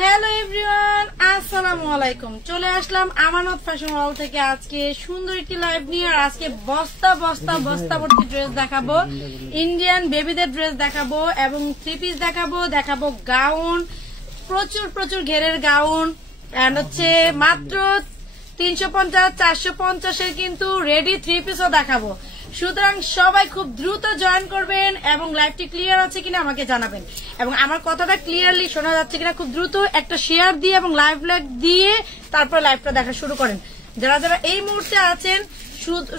Hello everyone, আসসালামু আলাইকুম। চলে আসলাম আমানত ফ্যাশন হল থেকে আজকে সুন্দর একটি লাইভ নিয়ে। আর আজকে বস্তা বস্তা বস্তা ভর্তি ড্রেস দেখাবো, ইন্ডিয়ান বেবিদের ড্রেস দেখাবো এবং থ্রি পিস দেখাবো গাউন, প্রচুর প্রচুর ঘেরের গাউন। এন্ড হচ্ছে মাত্র 350-450-এর কিন্তু রেডি থ্রি পিসও দেখাবো। সুতরাং সবাই খুব দ্রুত জয়েন করবেন এবং লাইভটি ক্লিয়ার আছে কিনা আমাকে জানাবেন, এবং আমার কথাটা ক্লিয়ারলি শোনা যাচ্ছে কিনা খুব দ্রুত একটা শেয়ার দিয়ে এবং লাইভ দিয়ে তারপর লাইভটা দেখা শুরু করেন যারা যারা এই মুহূর্তে আছেন।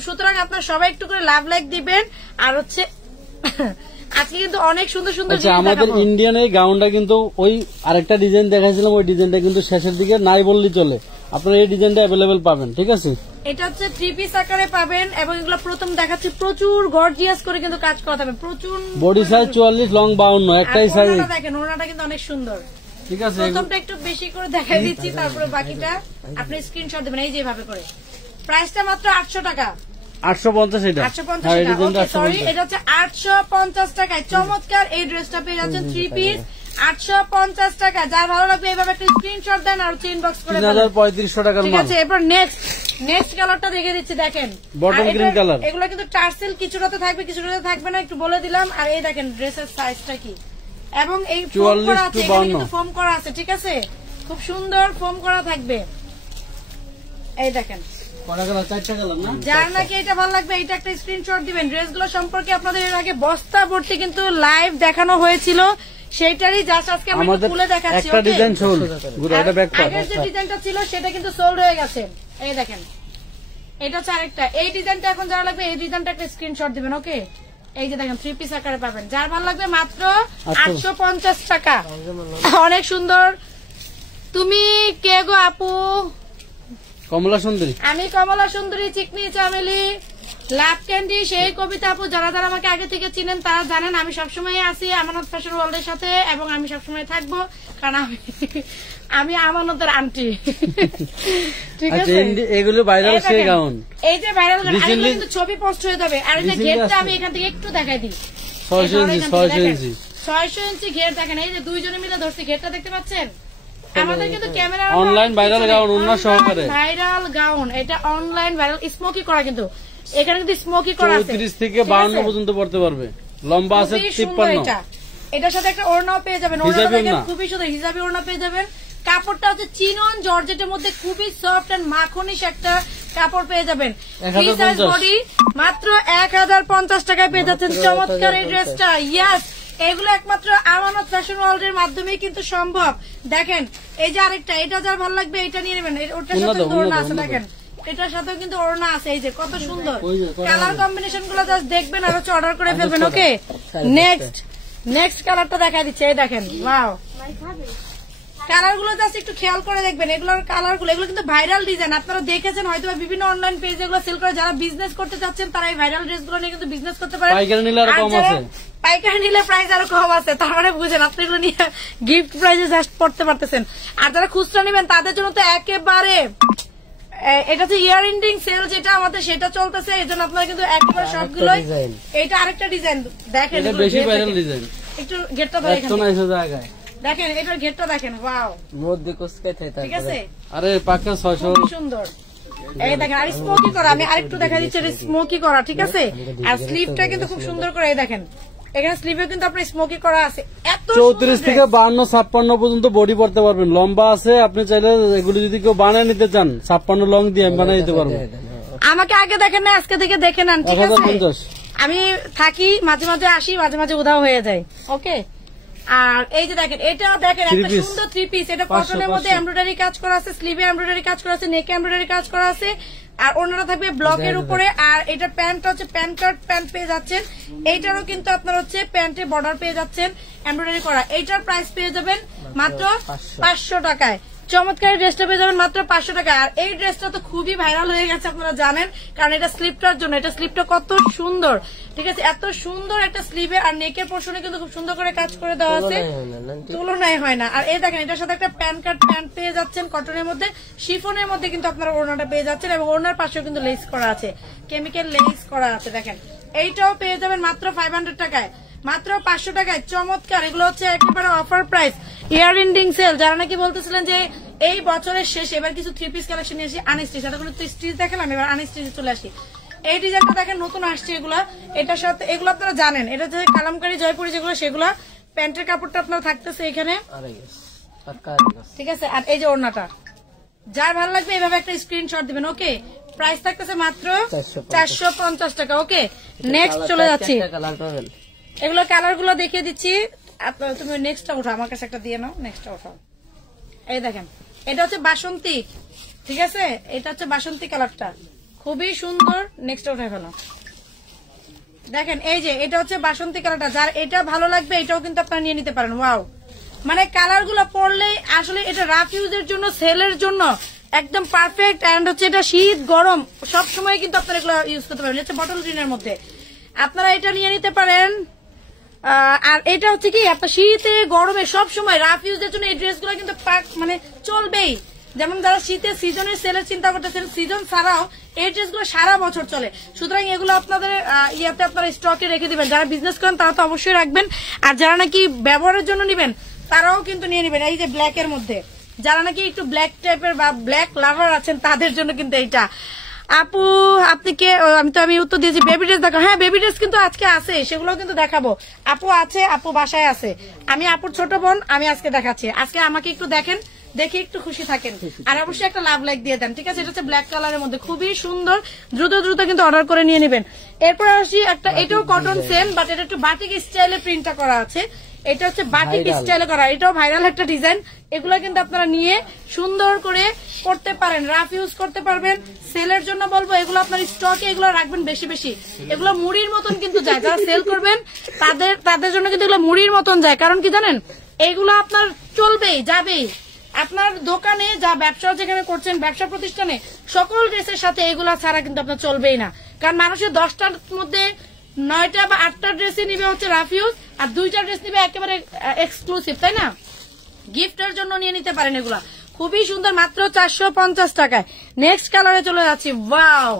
সুতরাং আপনারা সবাই একটু করে লাইক দিবেন। আর হচ্ছে আজকে কিন্তু অনেক সুন্দর সুন্দর আমাদের ইন্ডিয়ান এই গাউনটা কিন্তু ওই আরেকটা ডিজাইন দেখাইছিলাম, ওই ডিজাইনটা কিন্তু শেষের দিকে নাই বললেই চলে। আপনারা এই ডিজাইনটা অ্যাভেলেবেল পাবেন, ঠিক আছে? এটা হচ্ছে থ্রি পিস আকারে পাবেন এবং এগুলো প্রথম দেখাচ্ছি প্রচুর গর্জিয়াস করে কিন্তু কাজ করা থাকবে। প্রচুর বডি সাইজ 44, লং 52, একটাই সাইজ। দেখেন ওনাটা কিন্তু অনেক সুন্দর, ঠিক আছে? প্রথমটা একটু বেশি করে দেখাই দিচ্ছি, তারপরে বাকিটা আপনি স্ক্রিনশট দেবেন এই যেভাবে করে। প্রাইসটা মাত্র 800 টাকা। 850 এটা 850 টাকা, সরি এটা হচ্ছে 850 টাকায় চমৎকার এই ড্রেসটা পেয়ে যাচ্ছেন থ্রি পিস 850 টাকা। যার ভালো লাগবে এইভাবে একটা স্ক্রিনশট দেন আর ইনবক্স করে 3500 টাকার মাল। ঠিক আছে, এবার নেক্সট কালারটা দেখে দিচ্ছি। দেখেন বটল গ্রিন কালার, এগুলো কিন্তু টার্সেল কিছুটাতে থাকবে কিছুটাতে থাকবে না, একটু বলে দিলাম। আর এই দেখেন ড্রেসের সাইজটা কি, এবং এই ফোম করা আছে, এখানে কিন্তু ফোম করা আছে, ঠিক আছে? খুব সুন্দর ফোম করা থাকবে। এই দেখেন যার নাকি এটা ভালো লাগবে এটা একটা স্ক্রিনশট দিবেন। ড্রেসগুলো সম্পর্কে আপনাদের এর আগে বস্তা ভর্তি কিন্তু লাইভ দেখানো হয়েছিল, সেইটারই জাস্ট আজকে আমি খুলে দেখাচ্ছি। একটা ডিজাইন সোল্ড, আগের যে ডিজাইনটা ছিল সেটা কিন্তু সোল্ড হয়ে গেছে। এই দেখেন এটা হচ্ছে আরেকটা, এই ডিজাইনটা এখন যারা লাগবে এই ডিজাইনটা একটা স্ক্রিনশট দিবেন। ওকে, এই যে দেখেন থ্রি পিস আকারে পাবেন, যার ভালো লাগবে মাত্র 850 টাকা। অনেক সুন্দর। তুমি কে গো আপু? কমলা সুন্দরী। আমি কমলা সুন্দরী, চিকনি চামেলি, লাভ ক্যান্ডি, সেই কবিতা আপু। যারা যারা আমাকে আগে থেকে চিনেন তারা জানেন আমি সবসময় আছি আমানত ফ্যাশন ওয়ার্ল্ডের সাথে, এবং আমি সবসময় থাকবো, কারণ আমি আমানতের আন্টি। ঠিক আছে, এগুলো ভাইরাল সেই গাউন, এই যে ভাইরাল গাউন কিন্তু ছবি পোস্ট হয়ে যাবে। আর এই যে ঘেরটা আমি এখান থেকে একটু দেখাই দিই, 600 ইঞ্চি ঘের দেখেন। এই যে দুইজনে মিলে ধরছি, ঘেরটা দেখতে পাচ্ছেন? আমাদের কিন্তু ক্যামেরা অনলাইন ভাইরাল গাউন, অন্য সহকারে ভাইরাল গাউন। এটা অনলাইন ভাইরাল স্মোকি করা, কিন্তু এখানে কিন্তু স্মোকি করা আছে। 34 থেকে 52 পর্যন্ত পড়তে পারবে, লম্বা আছে 53। এটার সাথে একটা ওড়নাও পেয়ে যাবেন, ওড়নাটা দেখেন খুবই সুন্দর, হিজাবি ওড়না পেয়ে যাবেন। কাপড়টা হচ্ছে চিনন জর্জেটের মধ্যে খুবই সফট এন্ড মাখনিশ একটা কাপড় পেয়ে যাবেন। ফ্রি সাইজ বডি, মাত্র 1050 টাকায় পেয়ে যাচ্ছেন চমৎকার এই ড্রেসটা। ইয়াস, এগুলো একমাত্র আমানত ফ্যাশন ওয়ার্ল্ডের মাধ্যমেই কিন্তু সম্ভব। দেখেন এই যে আরেকটা, এটা যার ভালো লাগবে এটা নিয়ে নেবেন। ওটার সাথে ওড়না আছে, দেখেন এটার সাথেও কিন্তু ওড়না আছে। এই যে কত সুন্দর কালার কম্বিনেশন গুলো জাস্ট দেখবেন আর হচ্ছে অর্ডার করে ফেলবেন। ওকে, নেক্সট কালারটা দেখা দিচ্ছে। এই দেখেন, ওয়াও, কালার গুলো জাস্ট একটু খেয়াল করে দেখবেন। এগুলোর কালার গুলো, এগুলো কিন্তু ভাইরাল ডিজাইন, আপনারা দেখেছেন হয়তো বিভিন্ন অনলাইন পেজে এগুলো সেল করে। যারা বিজনেস করতে চাচ্ছেন তারা এই ভাইরাল ড্রেস গুলো নিয়ে কিন্তু বিজনেস করতে পারেন। পাইকারি নিলে আরো কম আছে, পাইকারি নিলে প্রাইস আরো কম আছে। তার মানে বুঝেন আপনি এগুলো নিয়ে গিফট প্রাইজে জাস্ট পড়তে পারতেছেন। আর যারা খুচরা নেবেন তাদের জন্য তো একেবারে, এটা হচ্ছে ইয়ার এন্ডিং সেল যেটা আমাদের সেটা চলতেছে, এই জন্য আপনারা কিন্তু একেবারে সবগুলো। এটা আরেকটা ডিজাইন দেখেন, বেশি ভাইরাল ডিজাইন। একটু ঘেরটা দেখেন, এটার ঘেরটা দেখেন, ওয়াও, মধ্যে কুচকে থাকে, ঠিক আছে? আরে পাকা 600, সুন্দর। এই দেখেন, আর স্মোকি করা, আমি আরেকটু দেখা দিচ্ছি, স্মোকি করা, ঠিক আছে? আর স্লিভটা কিন্তু খুব সুন্দর করে, এই দেখেন এখানে স্লিভে কিন্তু আপনার স্মোকি করা আছে। এত 34 থেকে 52, 56 পর্যন্ত বডি পড়তে পারবেন, লম্বা আছে। আপনি চাইলে এগুলো যদি কেউ বানিয়ে নিতে চান 56 লং দিয়ে আমি বানিয়ে দিতে পারবো। আমাকে আগে দেখেন না, আজকে থেকে দেখে নেন, ঠিক আছে? আমি থাকি, মাঝে মাঝে আসি, মাঝে মাঝে উধাও হয়ে যায়। ওকে, আর এই যে দেখেন, এটাও দেখেন একটা সুন্দর থ্রি পিস। এটা কটনের মধ্যে এমব্রয়ডারি কাজ করা আছে, স্লিভে এমব্রয়ডারি কাজ করা আছে, নেকে এমব্রয়ডারি কাজ করা আছে, আর ওনারা থাকবে ব্লকের উপরে। আর এটা প্যান্টটা হচ্ছে প্যান্ট কাট প্যান্ট পেয়ে যাচ্ছেন। এইটারও কিন্তু আপনার হচ্ছে প্যান্টে বর্ডার পেয়ে যাচ্ছেন এমব্রয়ডারি করা। এইটার প্রাইস পেয়ে যাবেন মাত্র 500 টাকায়। চমৎকার ড্রেসটা পেয়ে যাবেন মাত্র 500 টাকা। আর এই ড্রেসটা তো খুবই ভাইরাল হয়ে গেছে, আপনারা জানেন, কারণ এটা স্লিপটার জন্য। এটা স্লিপটা কত সুন্দর, ঠিক আছে, এত সুন্দর একটা স্লিভে আর নেকের পোর্শনে কিন্তু খুব সুন্দর করে কাজ করে দেওয়া আছে, তুলনায় হয় না। আর এই দেখেন এটার সাথে একটা প্যান্ট কাট প্যান্ট পেয়ে যাচ্ছেন কটনের মধ্যে, শিফনের মধ্যে কিন্তু আপনারা ওড়নাটা পেয়ে যাচ্ছেন, এবং ওড়নার পাশেও কিন্তু লেস করা আছে, কেমিক্যাল লেস করা আছে। দেখেন এইটাও পেয়ে যাবেন মাত্র 500 টাকায়, মাত্র 500 টাকায়। চমৎকার, এগুলো হচ্ছে একেবারে offer price, year ending sell. যারা নাকি বলতেছিলেন যে এই বছরের শেষে এবার কিছু 3 পিস কালেকশন নিয়ে আসি আনস্টিচ, এতক্ষণ তো স্টিচ দেখালাম, এবার আনস্টিচে চলে আসি। এই ডিজাইনটা দেখেন নতুন আসছে, এগুলা এটার সাথে এগুলো আপনারা জানেন, এটা যে কালামকারী জয়পুরি যেগুলো সেগুলো প্যান্টের কাপড়টা আপনার থাকতেছে এখানে, ঠিক আছে। আর এই যে ওড়নাটা, যার ভালো লাগবে এইভাবে একটা স্ক্রিনশট দিবেন। ওকে, প্রাইস থাকতেছে মাত্র 450 টাকা। ওকে, নেক্সট চলে যাচ্ছি, এগুলো কালার গুলো দেখিয়ে দিচ্ছি। তুমি নেক্সটটা উঠাও, আমার কাছে একটা দিয়ে নাও, নেক্সটটা উঠাও। এই দেখেন এটা হচ্ছে বাসন্তী, ঠিক আছে, এটা হচ্ছে বাসন্তী কালারটা, খুবই সুন্দর। নেক্সটটা উঠাই ফেলো। দেখেন এই যে এটা হচ্ছে বাসন্তী কালারটা, যার এটা ভালো লাগবে এটাও কিন্তু আপনারা নিয়ে নিতে পারেন। ওয়াও, মানে কালার গুলো পরলেই আসলে এটা রাফ ইউজের জন্য, সেলের জন্য একদম পারফেক্ট। এন্ড হচ্ছে এটা শীত গরম সবসময় কিন্তু আপনারা এগুলো ইউজ করতে পারবেন। হচ্ছে বটল গ্রিনের মধ্যে আপনারা এটা নিয়ে নিতে পারেন। আর এটা হচ্ছে কি আপনার শীতে গরমে সবসময় রাফ ইউজের জন্য এই ড্রেসগুলো কিন্তু মানে চলবেই। যেমন যারা শীতের সিজনের সেলের চিন্তা করতেছেন, সিজন ছাড়াও এই ড্রেসগুলো সারা বছর চলে, সুতরাং এগুলো আপনাদের ইয়াতে আপনারা স্টকে রেখে দিবেন। যারা বিজনেস করেন তারা তো অবশ্যই রাখবেন, আর যারা নাকি ব্যবহারের জন্য নিবেন তারাও কিন্তু নিয়ে নিবেন। এই যে ব্ল্যাক এর মধ্যে যারা নাকি একটু ব্ল্যাক টাইপের বা ব্ল্যাক লাভার আছেন তাদের জন্য কিন্তু এইটা। আপু আপনি কে? আমি উত্তর দিয়েছি বেবি ড্রেস দেখো। হ্যাঁ, বেবি ড্রেস কিন্তু আজকে আছে, সেগুলো কিন্তু দেখাবো। আপু আছে, আপু বাসায় আছে, আমি আপুর ছোট বোন, আমি আজকে দেখাচ্ছি। আজকে আমাকে একটু দেখেন, দেখে একটু খুশি থাকেন, আর অবশ্যই একটা লাভ লাইক দিয়ে দেন, ঠিক আছে। এটা হচ্ছে ব্ল্যাক কালারের মধ্যে, খুবই সুন্দর, দ্রুত দ্রুত কিন্তু অর্ডার করে নিয়ে নেবেন। এরপর আসি একটা, এটাও কটন সেম, বাট এটা একটু বাটিক স্টাইলে প্রিন্টটা করা আছে। এটা হচ্ছে বাটিক স্টাইলে করা, এটাও ভাইরাল একটা ডিজাইন। এগুলো কিন্তু আপনারা নিয়ে সুন্দর করে করতে পারেন, রাফ ইউজ করতে পারবেন। সেলের জন্য বলবো এগুলো আপনার স্টকে এগুলো রাখবেন বেশি বেশি, এগুলো মুড়ির মতন কিন্তু যায়। যারা সেল করবেন তাদের জন্য কিন্তু এগুলো মুড়ির মতন যায়, কারণ কি জানেন, এগুলো আপনার চলবেই যাবেই। আপনার দোকানে যা ব্যবসা যেখানে করছেন, ব্যবসা প্রতিষ্ঠানে সকল ড্রেসের সাথে এগুলা ছাড়া কিন্তু আপনার চলবেই না, কারণ মানুষের 10টার মধ্যে 9টা বা 8টা ড্রেসই নিবে হচ্ছে রাফ ইউজ, আর 2টা ড্রেস নিবে একেবারে এক্সক্লুসিভ, তাই না? গিফটের জন্য নিয়ে নিতে পারেন এগুলা, খুবই সুন্দর, মাত্র 450 টাকায়। নেক্সট কালারে চলে যাচ্ছি। ওয়াও,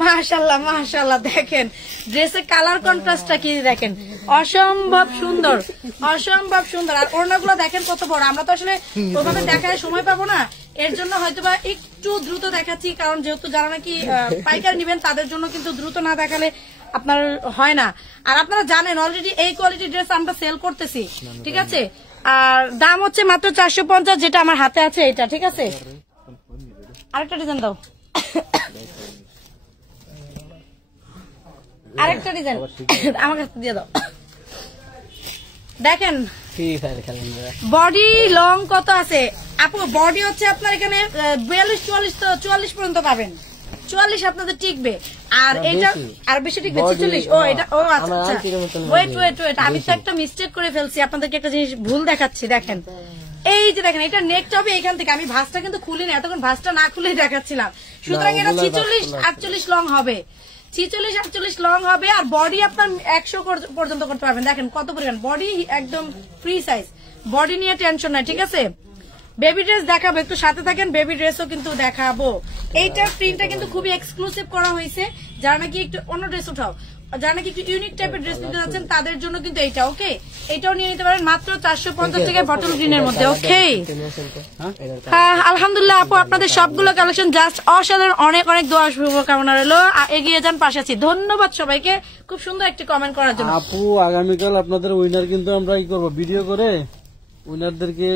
মাশাআল্লাহ মাশাআল্লাহ, দেখেন ড্রেসের কালার কন্ট্রাস্টটা কি দেখেন, অসম্ভব সুন্দর, অসম্ভব সুন্দর। আর ওড়নাগুলো দেখেন কত বড়, আমরা তো আসলে ওইভাবে দেখায় সময় পাবো না, এর জন্য হয়তোবা একটু দ্রুত দেখাচ্ছি, কারণ যেহেতু যারা নাকি পাইকারি নিবেন তাদের জন্য কিন্তু দ্রুত না দেখালে আপনার হয় না। আর আপনারা জানেন অলরেডি এই কোয়ালিটির ড্রেস আমরা সেল করতেছি, ঠিক আছে। আর দাম হচ্ছে মাত্র 450, যেটা আমার হাতে আছে এটা, ঠিক আছে। আরেকটা ডিজাইন দাও, আরেকটা ডিজাইন আমার কাছে দিয়ে দাও। দেখেন বডি লং কত আছে আপু, বডি হচ্ছে আপনার এখানে 42-44 পর্যন্ত পাবেন, 44 আপনাদের টিকবে, আর এটা আর বেশি টিকবে 46। ও এটা, ও আচ্ছা, ওয়েট ওয়েট ওয়েট, আমি তো একটা মিস্টেক করে ফেলছি, আপনাদেরকে একটা জিনিস ভুল দেখাচ্ছি। দেখেন এই যে দেখেন, এটা নেকটা হবে এখান থেকে, আমি ভাঁজটা কিন্তু খুলি না, এতক্ষণ ভাঁজটা না খুলেই দেখাচ্ছিলাম, সুতরাং এটা 46-48 লং হবে, 46-48 লং হবে। আর বডি আপনার 100 পর্যন্ত করতে পারবেন। দেখেন কত পরিমাণ বডি, একদম ফ্রি সাইজ, বডি নিয়ে টেনশন নাই, ঠিক আছে। বেবি ড্রেস দেখাবো, একটু সাথে থাকেন, বেবি ড্রেসও কিন্তু দেখাবো। এইটার প্রিন্টটা কিন্তু খুবই এক্সক্লুসিভ করা হয়েছে, যারা নাকি একটু অন্য ড্রেস উঠাও, যারা নাকি একটু ইউনিক টাইপের ড্রেস নিতে যাচ্ছেন তাদের জন্য কিন্তু এইটা। ওকে, এটাও নিয়ে নিতে পারেন মাত্র 450 টাকা বটল গ্রিনের মধ্যে। ওকে, হ্যাঁ আলহামদুলিল্লাহ আপু, আপনাদের সবগুলো কালেকশন জাস্ট অসাধারণ, অনেক অনেক দোয়া শুভকামনা রইলো, এগিয়ে যান, পাশে আছি। ধন্যবাদ সবাইকে খুব সুন্দর একটি কমেন্ট করার জন্য। আপু আগামীকাল আপনাদের উইনার কিন্তু আমরা কি করবো, ভিডিও করে উইনারদেরকে।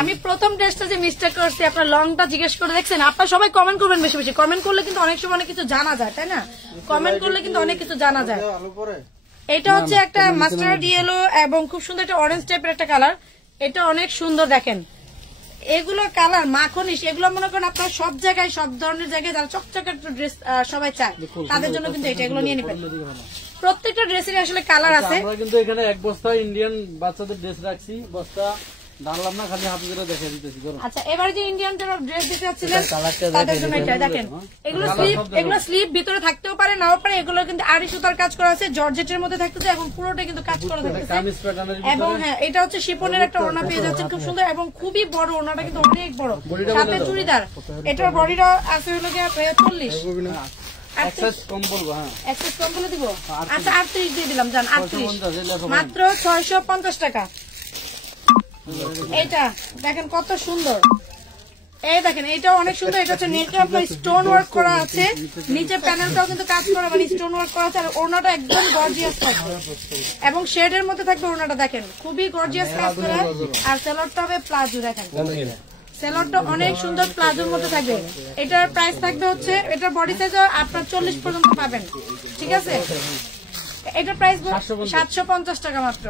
আমি প্রথম ড্রেসটা যে মিস্টেক করছি, আপনার লংটা জিজ্ঞেস করে দেখছেন, আপনারা সবাই কমেন্ট করবেন বেশি বেশি, কমেন্ট করলে কিন্তু অনেক সময় অনেক কিছু জানা যায়, তাই না? কমেন্ট করলে কিন্তু অনেক কিছু জানা যায়। এটা হচ্ছে একটা মাস্টার্ড ইয়েলো এবং খুব সুন্দর একটা অরেঞ্জ টাইপের একটা কালার, এটা অনেক সুন্দর। দেখেন এগুলো কালার মাখনিস, এগুলো মনে করেন আপনার সব জায়গায়, সব ধরনের জায়গায় যারা চকচকে একটু ড্রেস সবাই চায় তাদের জন্য কিন্তু এটা, এগুলো নিয়ে নেবেন। প্রত্যেকটা ড্রেসের আসলে কালার আছে। আমরা কিন্তু এখানে এক বস্তা ইন্ডিয়ান বাচ্চাদের ড্রেস রাখছি, বস্তা দাঁড়ালাম না, খালি হাফ করে দেখে দিতেছি। আচ্ছা, এবার যে ইন্ডিয়ান যারা ড্রেস দিতে চাচ্ছিলেন তাদের জন্য এটা দেখেন, এগুলো স্লিপ ভিতরে থাকতেও পারে নাও পারে, এগুলো কিন্তু আড়ি সুতার কাজ করা আছে, জর্জেটের মধ্যে থাকতেছে এবং পুরোটা কিন্তু কাজ করা থাকতেছে। এবং হ্যাঁ, এটা হচ্ছে শিপনের একটা ওড়না পেয়ে যাচ্ছেন খুব সুন্দর এবং খুবই বড় ওড়নাটা, কিন্তু অনেক বড়, সাথে চুড়িদার। এটার বডিটা আছে হলো গিয়ে 40, এক্সেস কম বলে দিব। আচ্ছা 38 দিয়ে দিলাম, জান 38, মাত্র 650 টাকা। এইটা দেখেন কত সুন্দর, এই দেখেন এটাও অনেক সুন্দর। এটা হচ্ছে নেটে আপনার স্টোন ওয়ার্ক করা আছে, নিচে প্যানেলটাও কিন্তু কাজ করা, মানে স্টোন ওয়ার্ক করা আছে। আর ওড়নাটা একদম গর্জিয়াস থাকবে এবং শেডের মধ্যে থাকবে ওড়নাটা, দেখেন খুবই গর্জিয়াস কাজ করা। আর সেলরটা হবে প্লাজো, দেখেন সেলরটা অনেক সুন্দর প্লাজোর মধ্যে থাকবে। এটার প্রাইস থাকবে হচ্ছে, এটার বডি সাইজ আপনার 40 পর্যন্ত পাবেন, ঠিক আছে। এটার প্রাইস 750 টাকা মাত্র।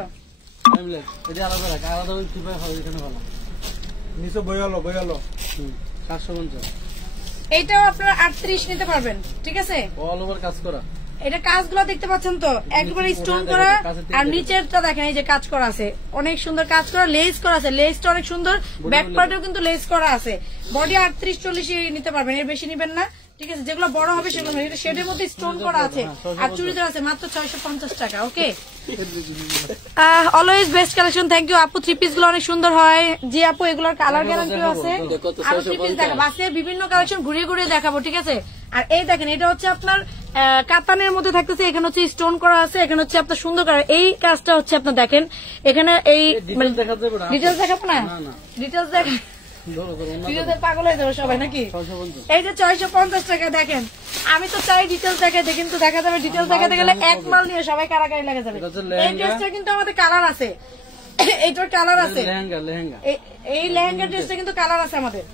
এইটাও আপনারা 38 নিতে পারবেন, ঠিক আছে। অল ওভার কাজ করা, এটা কাজগুলো দেখতে পাচ্ছেন তো, একবারে স্টোন করা। আর নিচেরটা দেখেন এই যে কাজ করা আছে, অনেক সুন্দর কাজ করা, লেস করা আছে, লেসটা অনেক সুন্দর, ব্যাক পার্টেও কিন্তু লেস করা আছে। বডি 38-40 নিতে পারবেন, এর বেশি নিবেন না, ঠিক আছে। যেগুলো বড় হবে সেগুলো, এটা শেডের মধ্যে স্টোন করা আছে আর চুড়িদার আছে, মাত্র 650 টাকা। Okay, always best collection. Thank you আপু, থ্রি পিস গুলো অনেক সুন্দর হয়। জি আপু, এগুলোর কালার গ্যারান্টিও আছে। আর থ্রি পিস দেখাবো, বাসে বিভিন্ন কালেকশন ঘুরিয়ে ঘুরিয়ে দেখাবো, ঠিক আছে। আর এই দেখেন, এটা হচ্ছে আপনার কাতানের মধ্যে থাকতেছে, এখানে হচ্ছে স্টোন করা আছে, এখানে হচ্ছে আপনার সুন্দর করা। এই কাজটা হচ্ছে আপনার দেখেন, এখানে এই ডিটেলস দেখাবো না, ডিটেলস দেখেন, পাগল হয়ে যাবে সবাই নাকি। এই যে 650 টাকা দেখেন, আমি তো চাই ডিটেলস দেখাতে, কিন্তু দেখা যাবে ডিটেলস দেখাতে গেলে এক মাল নিয়ে সবাই কারাকারি লেগে যাবে। এই ড্রেসটা কিন্তু আমাদের কালার আছে, এইটার কালার আছে, এই লেহেঙ্গা ড্রেসটা কিন্তু কালার আছে আমাদের,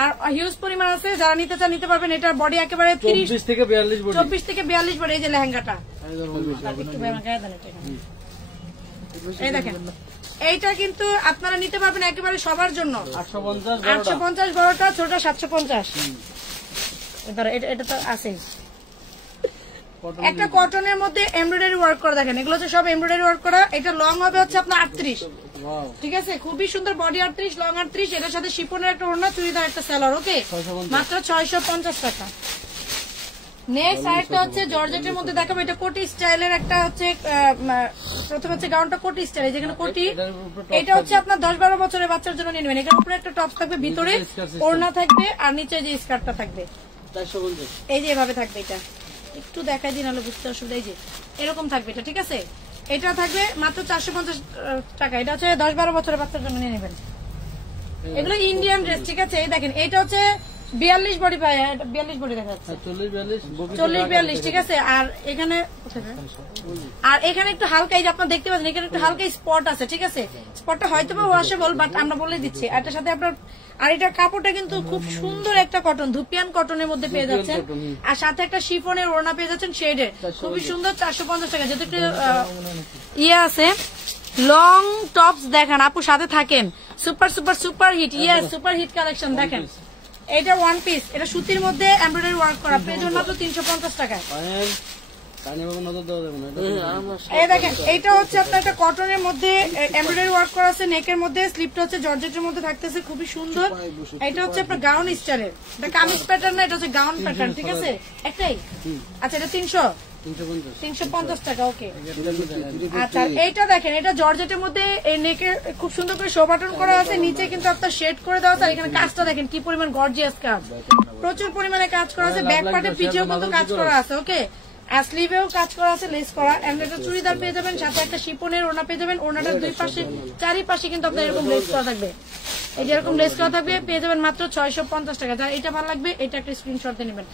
আর হিউজ পরিমাণ আছে। যারা নিতে চান নিতে পারবেন। এটার বডি একেবারে 24 থেকে 42 বডি। এই যে লেহেঙ্গাটা এই দেখেন, এইটা কিন্তু আপনারা নিতে পারবেন একেবারে সবার জন্য। 850 বড়টা, ছোটটা 750। এটা তো আছে একটা কটনের মধ্যে এমব্রয়ডারি ওয়ার্ক করা, দেখেন এগুলো হচ্ছে সব এমব্রয়ডারি ওয়ার্ক করা। এটা লং হবে হচ্ছে আপনার 38, ঠিক আছে, খুবই সুন্দর বডি 38, লং 38। এটার সাথে শিপনের একটা ওড়না, চুড়িদার একটা সেলর। ওকে, মাত্র 650 টাকা। নেক্সট আরেকটা হচ্ছে জর্জেটের মধ্যে দেখাবো, এটা কোটি স্টাইলের একটা হচ্ছে, প্রথমে হচ্ছে গাউনটা কোটি স্টাইল, যেখানে কোটি, এটা হচ্ছে আপনার 10-12 বছরের বাচ্চার জন্য নিয়ে নেবেন। এখানে উপরে একটা টপ থাকবে, ভিতরে ওড়না থাকবে, আর নিচে যে স্কার্টটা থাকবে এই যে এভাবে থাকবে। এটা একটু দেখাই দিন, হলে বুঝতে অসুবিধা। এই যে এরকম থাকবে এটা, ঠিক আছে। এটা থাকবে মাত্র 450 টাকা। এটা হচ্ছে 10-12 বছরের বাচ্চার জন্য নিয়ে নেবেন। এগুলো ইন্ডিয়ান ড্রেস, ঠিক আছে। এই দেখেন, এটা হচ্ছে 42 বডি পায়, 42 বডি দেখা যাচ্ছে, 40-42, ঠিক আছে। আর এখানে একটু হালকা, এই যে আপনার দেখতে পাচ্ছেন এখানে একটু হালকা স্পট আছে, ঠিক আছে। স্পটটা হয়তো বা ওয়াশেবল, বাট আমরা বলে দিচ্ছি। এটার সাথে আপনার, আর এটা কাপড়টা কিন্তু খুব সুন্দর একটা কটন, ধুপিয়ান কটনের মধ্যে পেয়ে যাচ্ছেন। আর সাথে একটা শিফনের ওড়না পেয়ে যাচ্ছেন শেডের, খুবই সুন্দর। 450 টাকা। যেহেতু একটু ইয়ে আছে, লং টপস দেখান আপু, সাথে থাকেন। Super super super hit, yes super hit collection. দেখেন এটা ওয়ান পিস, এটা সুতির মধ্যে এমব্রয়ডারি ওয়ার্ক করা, পেয়ে মাত্র 350 টাকায়। এই দেখেন, এইটা হচ্ছে আপনার একটা কটনের মধ্যে এমব্রয়ডারি ওয়ার্ক করা আছে, নেকের মধ্যে, স্লিপটা হচ্ছে জর্জেটের মধ্যে থাকতেছে, খুবই সুন্দর। এটা হচ্ছে আপনার গাউন স্টাইলের, এটা কামিজ প্যাটার্ন না, এটা হচ্ছে গাউন প্যাটার্ন, ঠিক আছে। একটাই, আচ্ছা এটা 350 টাকা। ওকে, আচ্ছা এইটা দেখেন, এটা জর্জেটের মধ্যে নেকে খুব সুন্দর করে শো বাটন করা আছে, নিচে কিন্তু আপনার শেড করে দেওয়া আছে। এখানে কাজটা দেখেন কি পরিমাণ গর্জিয়াস কাজ, প্রচুর পরিমাণে কাজ করা আছে। ব্যাক পার্টে পিছেও কিন্তু কাজ করা আছে। ওকে, আর স্লিভেও কাজ করা আছে, লেস করা। এন্ড এটা চুড়িদার পেয়ে যাবেন, সাথে একটা শিপনের ওড়না পেয়ে যাবেন। ওড়নাটার দুই পাশে, চারিপাশে কিন্তু আপনার এরকম লেস করা থাকবে, এই যে এরকম লেস করা থাকবে, পেয়ে যাবেন মাত্র 650 টাকা। যার এটা ভালো লাগবে, এটা একটা স্ক্রিনশট দিয়ে নেবেন।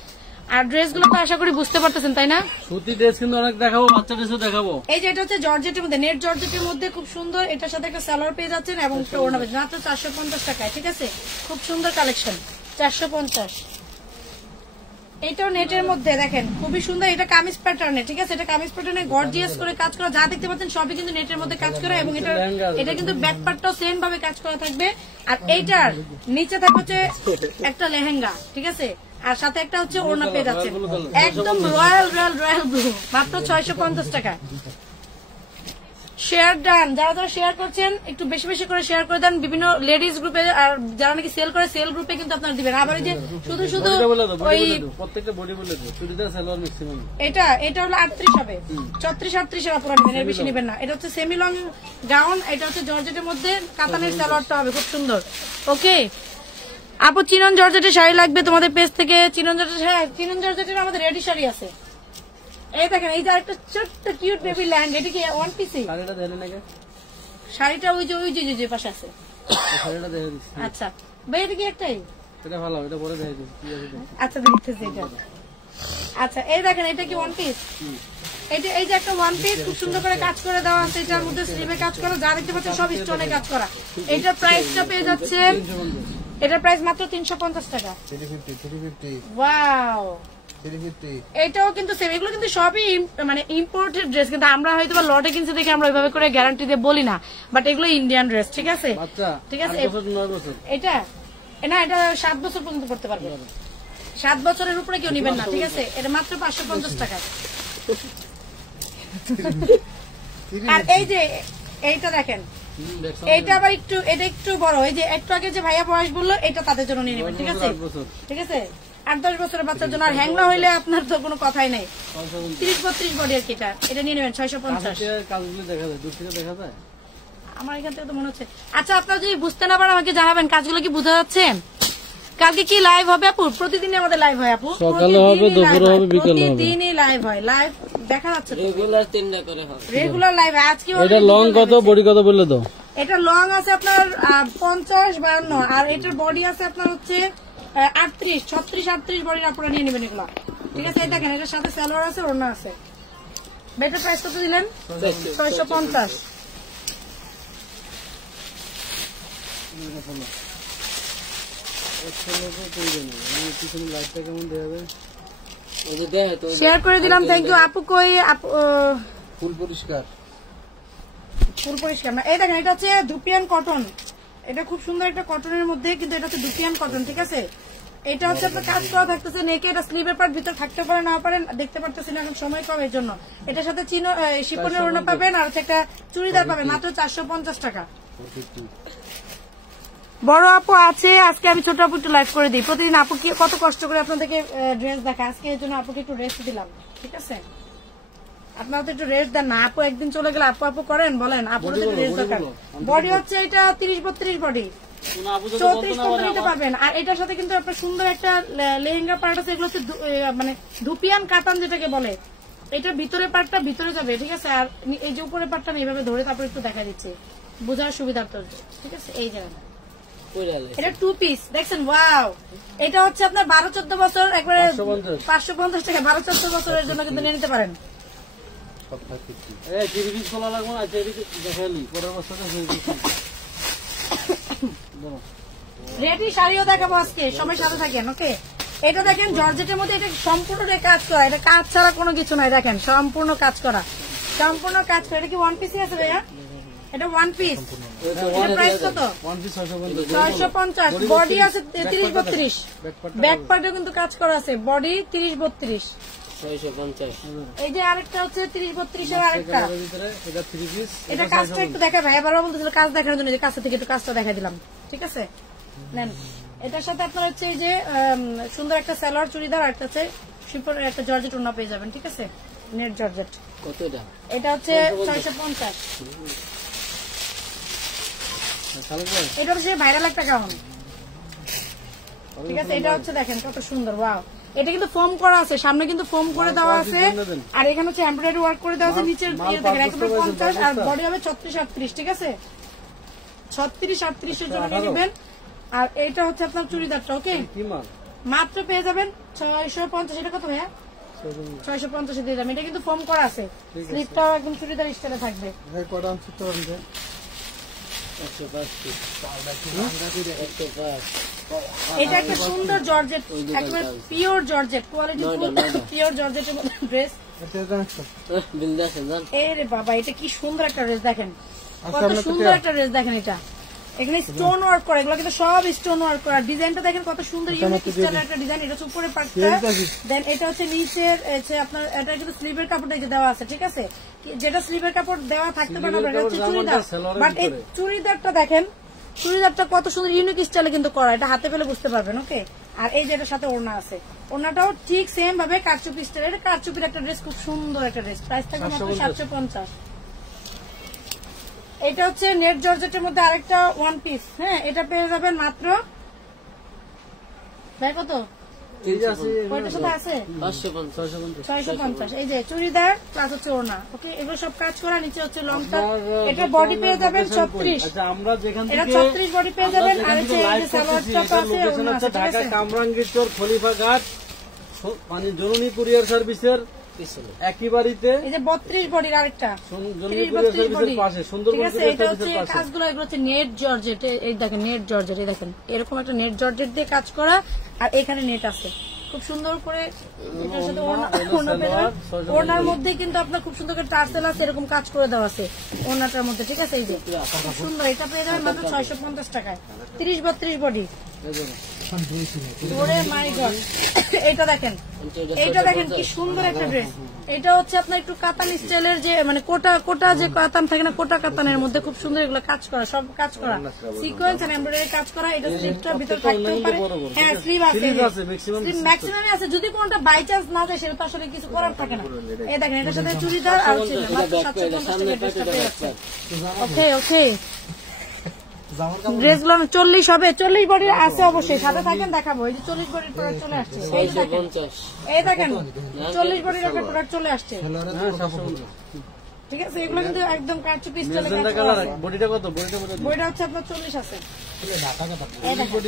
আর ড্রেস গুলো তো আশা করি বুঝতে পারতেছেন, তাই না? সুতি ড্রেস কিন্তু অনেক দেখাবো, বাচ্চা ড্রেসও দেখাবো। এই যে এটা হচ্ছে জর্জেটের মধ্যে, নেট জর্জেটের মধ্যে খুব সুন্দর। এটার সাথে একটা সালোয়ার পেয়ে যাচ্ছেন এবং একটা ওড়না পেয়ে যাচ্ছেন, মাত্র 450 টাকায়, ঠিক আছে। খুব সুন্দর কালেকশন, 450। এইটাও নেটের মধ্যে দেখেন, খুবই সুন্দর। এটা কামিজ প্যাটার্নে, ঠিক আছে। এটা কামিজ প্যাটার্নে গর্জিয়াস করে কাজ করা, যা দেখতে পাচ্ছেন সবই কিন্তু নেটের মধ্যে কাজ করা। এবং এটা কিন্তু ব্যাক পার্টটাও সেম ভাবে কাজ করা থাকবে। আর এইটার নিচে থাকবে হচ্ছে একটা লেহেঙ্গা, ঠিক আছে। আর সাথে একটা হচ্ছে ওড়না পেয়ে যাচ্ছেন, একদম রয়্যাল ব্লু, মাত্র 650 টাকা। শেয়ার ডান, যারা যারা শেয়ার করছেন একটু বেশি বেশি করে শেয়ার করে দেন বিভিন্ন লেডিস গ্রুপে, আর যারা নাকি সেল করে সেল গ্রুপে কিন্তু আপনারা দিবেন। আবার এই যে শুধু শুধু ওই প্রত্যেকটা বডি বলে দাও, চুড়িদার সালোয়ার ম্যাক্সিমাম এটা হলো 38 হবে, 34-38 এর আপনারা নেবেন, এর বেশি নেবেন না। এটা হচ্ছে সেমি লং গাউন, এটা হচ্ছে জর্জেটের মধ্যে কাতানের সালোয়ারটা হবে খুব সুন্দর। ওকে আপু, চিনন জর্জেটের শাড়ি লাগবে তোমাদের পেজ থেকে? চিনন জর্জেট, হ্যাঁ চিনন জর্জেটের আমাদের রেডি শাড়ি আছে। এই দেখেন, এই যে একটা ছোট্ট কিউট বেবি ল্যান্ড, এটা কি ওয়ান পিসি? শাড়িটা দেখেন নাকি? শাড়িটা ওই যে পাশে আছে। শাড়িটা দেখে দিচ্ছি। আচ্ছা ভাই, এটা কি একটাই? এটা ভালো, এটা পরে দেখে দিচ্ছি। আচ্ছা দেখতেছি এটা। আচ্ছা এই দেখেন, এটা কি ওয়ান পিস? এটা এই যে একটা ওয়ান পিস খুব সুন্দর করে কাজ করে দেওয়া আছে, এটার মধ্যে স্লিভে কাজ করা, যা দেখতে পাচ্ছেন সব স্টোনে কাজ করা। এটার প্রাইসটা পেয়ে যাচ্ছে, এটার প্রাইস মাত্র 350 টাকা। ওয়াও, এটাও কিন্তু সেম, এগুলো কিন্তু সবই মানে ইম্পোর্টেড ড্রেস, কিন্তু আমরা হয়তো বা লটে কিনছে দেখে আমরা ওইভাবে করে গ্যারান্টি দিয়ে বলি না, বাট এগুলো ইন্ডিয়ান ড্রেস। ঠিক আছে, ঠিক আছে। এটা না, এটা 7 বছর পর্যন্ত পড়তে পারবে, 7 বছরের উপরে কেউ নিবেন না। ঠিক আছে, এটা মাত্র 550 টাকা। আর এই যে এইটা দেখেন, এইটা আবার একটু, এটা একটু বড়, এই যে একটু আগে যে ভাইয়া বয়স বললো, এটা তাদের জন্য নিয়ে নেবেন। ঠিক আছে, ঠিক আছে, 8-10 বছরের বাচ্চার জন্য। আর হ্যাংলা হইলে আপনার তো কোনো কথাই নেই। 30-32 বডি আর কি, এটা নিয়ে নেবেন 650। আমার এখান থেকে তো মনে হচ্ছে। আচ্ছা আপনারা যদি বুঝতে না পারেন আমাকে জানাবেন, কাজগুলো কি বোঝা যাচ্ছে? কালকে কি লাইভ হবে আপু? প্রতিদিনই আমাদের লাইভ হয় আপু, সকালে হবে, দুপুরে হবে, বিকেলে হবে, প্রতিদিনই লাইভ হয়। লাইভ দেখা যাচ্ছে রেগুলার 3টা করে হবে, রেগুলার লাইভ। আজকে এটা লং কত, বডি কত বললে তো? এটা লং আছে আপনার 50-52, আর এটার বডি আছে আপনার হচ্ছে 36-38 বডির আপনারা নিয়ে নেবেন এগুলো। ঠিক আছে, দেখেন এটার সাথে সালোয়ার আছে, ওড়না আছে। বেটার প্রাইস কত দিলেন? 650। শেয়ার করে দিলাম, থ্যাংক ইউ আপু। কই ফুল পরিষ্কার, ফুল পরিষ্কার না। এই দেখেন, এটা হচ্ছে ধুপিয়ান কটন, এটা খুব সুন্দর একটা কটনের মধ্যে, কিন্তু এটা হচ্ছে ধুপিয়ান কটন। ঠিক আছে, এটা হচ্ছে আপনার কাজ করা থাকতেছে নেকে, এটা স্লিভের পার্ট ভিতর থাকতে পারে না পারেন, দেখতে পারতেছি না এখন, সময় কম এর জন্য। এটার সাথে শিপনের ওড়না পাবেন, আর হচ্ছে একটা চুড়িদার পাবেন, মাত্র 450 টাকা। বড় আপু আছে, আজকে আমি ছোট আপু একটু লাইভ করে দিই। প্রতিদিন আপু কি কত কষ্ট করে আপনাদেরকে ড্রেস দেখায়, আজকে এর জন্য আপুকে একটু রেস্ট দিলাম। ঠিক আছে, আপনারা তো একটু রেস্ট দেন না। আপু একদিন চলে গেলে আপু আপু করেন, বলেন আপুর তো একটু রেস্ট দরকার। বডি হচ্ছে এটা 30-32 বডি, 34 নিতে পারবেন। আর এটার সাথে কিন্তু আপনার সুন্দর একটা লেহেঙ্গা পার্ট আছে, এগুলো হচ্ছে মানে ধুপিয়ান কাতান যেটাকে বলে। এটা ভিতরের পার্টটা ভিতরে যাবে। ঠিক আছে, আর এই যে উপরের পার্টটা এইভাবে ধরে তারপর একটু দেখা দিচ্ছে বোঝার সুবিধার্থে। ঠিক আছে, এই জায়গাটা এটা 2 পিস দেখছেন। ওয়াও, এটা হচ্ছে আপনার 12-14 বছর, একবারে 550 টাকা। 12-14 বছরের জন্য কিন্তু নিয়ে নিতে পারেন। রেডি শাড়িও দেখাবো আজকে, সবাই সাথে থাকেন। ওকে, এটা দেখেন জর্জেটের মধ্যে, এটা সম্পূর্ণ কাজ করা, এটা কাজ ছাড়া কোনো কিছু নাই। দেখেন সম্পূর্ণ কাজ করা, সম্পূর্ণ কাজ করা। এটা কি ওয়ান পিসই আছে ভাইয়া? এটা ওয়ান পিস। প্রাইস কত? 650। বডি আছে 30-32, ব্যাক পার্টে কিন্তু কাজ করা আছে। বডি 30-32, 650। এই যে আরেকটা হচ্ছে 30-32 এর আরেকটা। এটা কাজটা একটু দেখা ভাই, আবার বলতেছিল কাজ দেখানোর জন্য, কাছ থেকে একটু কাজটা দেখা দিলাম। ঠিক আছে, নেন। এটার সাথে আপনার হচ্ছে এই যে সুন্দর একটা সালোয়ার চুড়িদার, আর একটা হচ্ছে সিম্পল একটা জর্জেট ওড়না পেয়ে যাবেন। ঠিক আছে, নেট জর্জেট। কত এটা? এটা হচ্ছে 650। এটা হচ্ছে ভাইরাল একটা গাউন। ঠিক আছে, এটা হচ্ছে দেখেন কত সুন্দর। ওয়াও, এটা কিন্তু ফোম করা আছে, সামনে কিন্তু ফোম করে দেওয়া আছে, আর এখানে হচ্ছে এমব্রয়ডারি ওয়ার্ক করে দেওয়া আছে। নিচের দেখেন একদম 50, আর বডি হবে 36-38। ঠিক আছে, 36-38 এর জন্য নিয়ে নেবেন। আর এটা হচ্ছে আপনার চুড়িদারটা। ওকে, মাত্র পেয়ে যাবেন 650। এটা কত ভাইয়া? 650 দিয়ে যাবেন। এটা কিন্তু ফোম করা আছে, স্লিপটাও একদম চুড়িদার স্টাইলে থাকবে। এটা একটা সুন্দর জর্জেট, একেবারে পিওর জর্জেট, কোয়ালিটি পিওর জর্জেটের মধ্যে ড্রেস। এরে বাবা, এটা কি সুন্দর একটা ড্রেস দেখেন, কত সুন্দর একটা ড্রেস দেখেন। এটা এখানে স্টোন ওয়ার্ক করা, এগুলো কিন্তু সব স্টোন ওয়ার্ক করা। ডিজাইনটা দেখেন কত সুন্দর ইউনিক স্টাইলের একটা ডিজাইন। এটা হচ্ছে উপরের পার্টটা, দেন এটা হচ্ছে নিচের আপনার এটা কিন্তু স্লিভের কাপড়টা যে দেওয়া আছে, ঠিক আছে, যেটা স্লিভের কাপড় দেওয়া থাকতে পারে না, এটা হচ্ছে চুড়িদার। বাট এই চুড়িদারটা দেখেন, চুড়িদারটা কত সুন্দর ইউনিক স্টাইলে কিন্তু করা, এটা হাতে পেলে বুঝতে পারবেন। ওকে, আর এই যে এটার সাথে ওড়না আছে, ওড়নাটাও ঠিক সেম ভাবে কারচুপি স্টাইল। এটা কারচুপির একটা ড্রেস, খুব সুন্দর একটা ড্রেস। প্রাইস থাকবে মাত্র 750। এটা হচ্ছে নেট জর্জেটের মধ্যে আরেকটা ওয়ান পিস। হ্যাঁ, এটা পেয়ে যাবেন মাত্র কত? ওইটার সাথে আছে 650। এই যে চুড়িদার প্লাস হচ্ছে ওড়না। ওকে, এগুলো সব কাজ করা, নিচে হচ্ছে লংটা। এটা বডি পেয়ে যাবেন 36। এটা 36 বডি পেয়ে যাবেন। আর এই যে সালোয়ারটা আছে, ওড়না আছে, ঠিক আছে। কামরাঙ্গীর চর, খলিফাঘাট, মানে জননী কুরিয়ার সার্ভিসের একই বাড়িতে। এই যে 32 বডির আরেকটা, 32 বডি পাশে সুন্দর করে এটা হচ্ছে কাজগুলো। এগুলো হচ্ছে নেট জর্জেট। এই দেখেন নেট জর্জেট, এই দেখেন এরকম একটা নেট জর্জেট দিয়ে কাজ করা, আর এখানে নেট আছে খুব সুন্দর করে। এটার সাথে ওড়নার মধ্যে কিন্তু আপনার খুব সুন্দর করে টার্সেল আছে, এরকম কাজ করে দেওয়া আছে ওড়নাটার মধ্যে, ঠিক আছে। এই যে খুব সুন্দর, এটা পেয়ে যাবেন মাত্র 650 টাকায়। 30-32 বডি। ওরে মাই গড, এটা দেখেন, এটা দেখেন কি সুন্দর একটা ড্রেস। এটা হচ্ছে আপনার একটু কাতান স্টাইলের, যে মানে কোটা কোটা যে কাতান থাকে না, কোটা কাতানের মধ্যে খুব সুন্দর এগুলো কাজ করা, সব কাজ করা, সিকোয়েন্স আর এমব্রয়ডারি কাজ করা। এটা স্লিভটার ভিতর থাকতেও পারে। হ্যাঁ, স্লিভ আছে, ম্যাক্সিমামই আছে। যদি কোনটা বাই চান্স না যায়, সেটা তো আসলে কিছু করার থাকে না। এই দেখেন, এটার সাথে চুড়িদার আর হচ্ছে মাত্র 750 টাকা পেয়ে যাচ্ছে। ওকে ওকে, ড্রেসগুলো 40 হবে, 40 বডি আছে অবশ্যই, সাথে থাকেন দেখাবো। এই যে 40 বডির প্রোডাক্ট চলে আসছে, এই দেখেন, এই দেখেন 40 বডির একটা প্রোডাক্ট চলে আসছে, ঠিক আছে। এগুলো কিন্তু একদম কারচুপি স্টাইলে কাজ করা আছে। বডিটা কত? বডিটা হচ্ছে আপনার 40 আছে। এই দেখেন,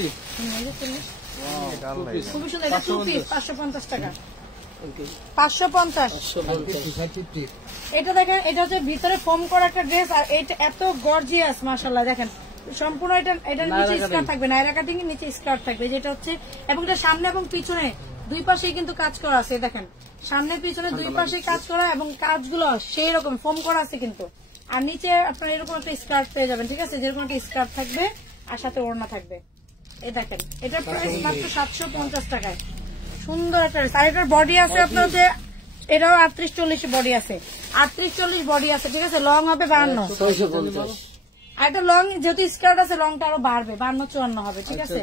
এই যে 40, খুবই সুন্দর। এটা 2 পিস, 550 টাকা, 550। এটা দেখেন, এটা হচ্ছে ভিতরে ফোম করা একটা ড্রেস, আর এটা এত গর্জিয়াস মাশাআল্লাহ। দেখেন সম্পূর্ণ এটা নিচে স্কার্ট থাকবে, নায়রা কাটিং এর নিচে স্কার্ট থাকবে, যেটা হচ্ছে, এবং এটা সামনে এবং পিছনে দুই পাশেই কিন্তু কাজ করা আছে। দেখেন সামনে পিছনে দুই পাশেই কাজ করা, এবং কাজগুলো সেই রকম ফোম করা আছে কিন্তু। আর নিচে আপনার এরকম একটা স্কার্ট পেয়ে যাবেন, ঠিক আছে, যেরকম একটা স্কার্ট থাকবে আর সাথে ওড়না থাকবে। এই দেখেন, এটার প্রাইস মাত্র 750 টাকায়। সুন্দর একটা ড্রেস। আর এটার বডি আছে আপনার হচ্ছে, এটাও 38-40 বডি আছে, 38-40 বডি আছে, ঠিক আছে। লং হবে 52। আর এটা লং, যেহেতু স্কার্ট আছে, লংটা আরো বাড়বে, 52-54 হবে, ঠিক আছে।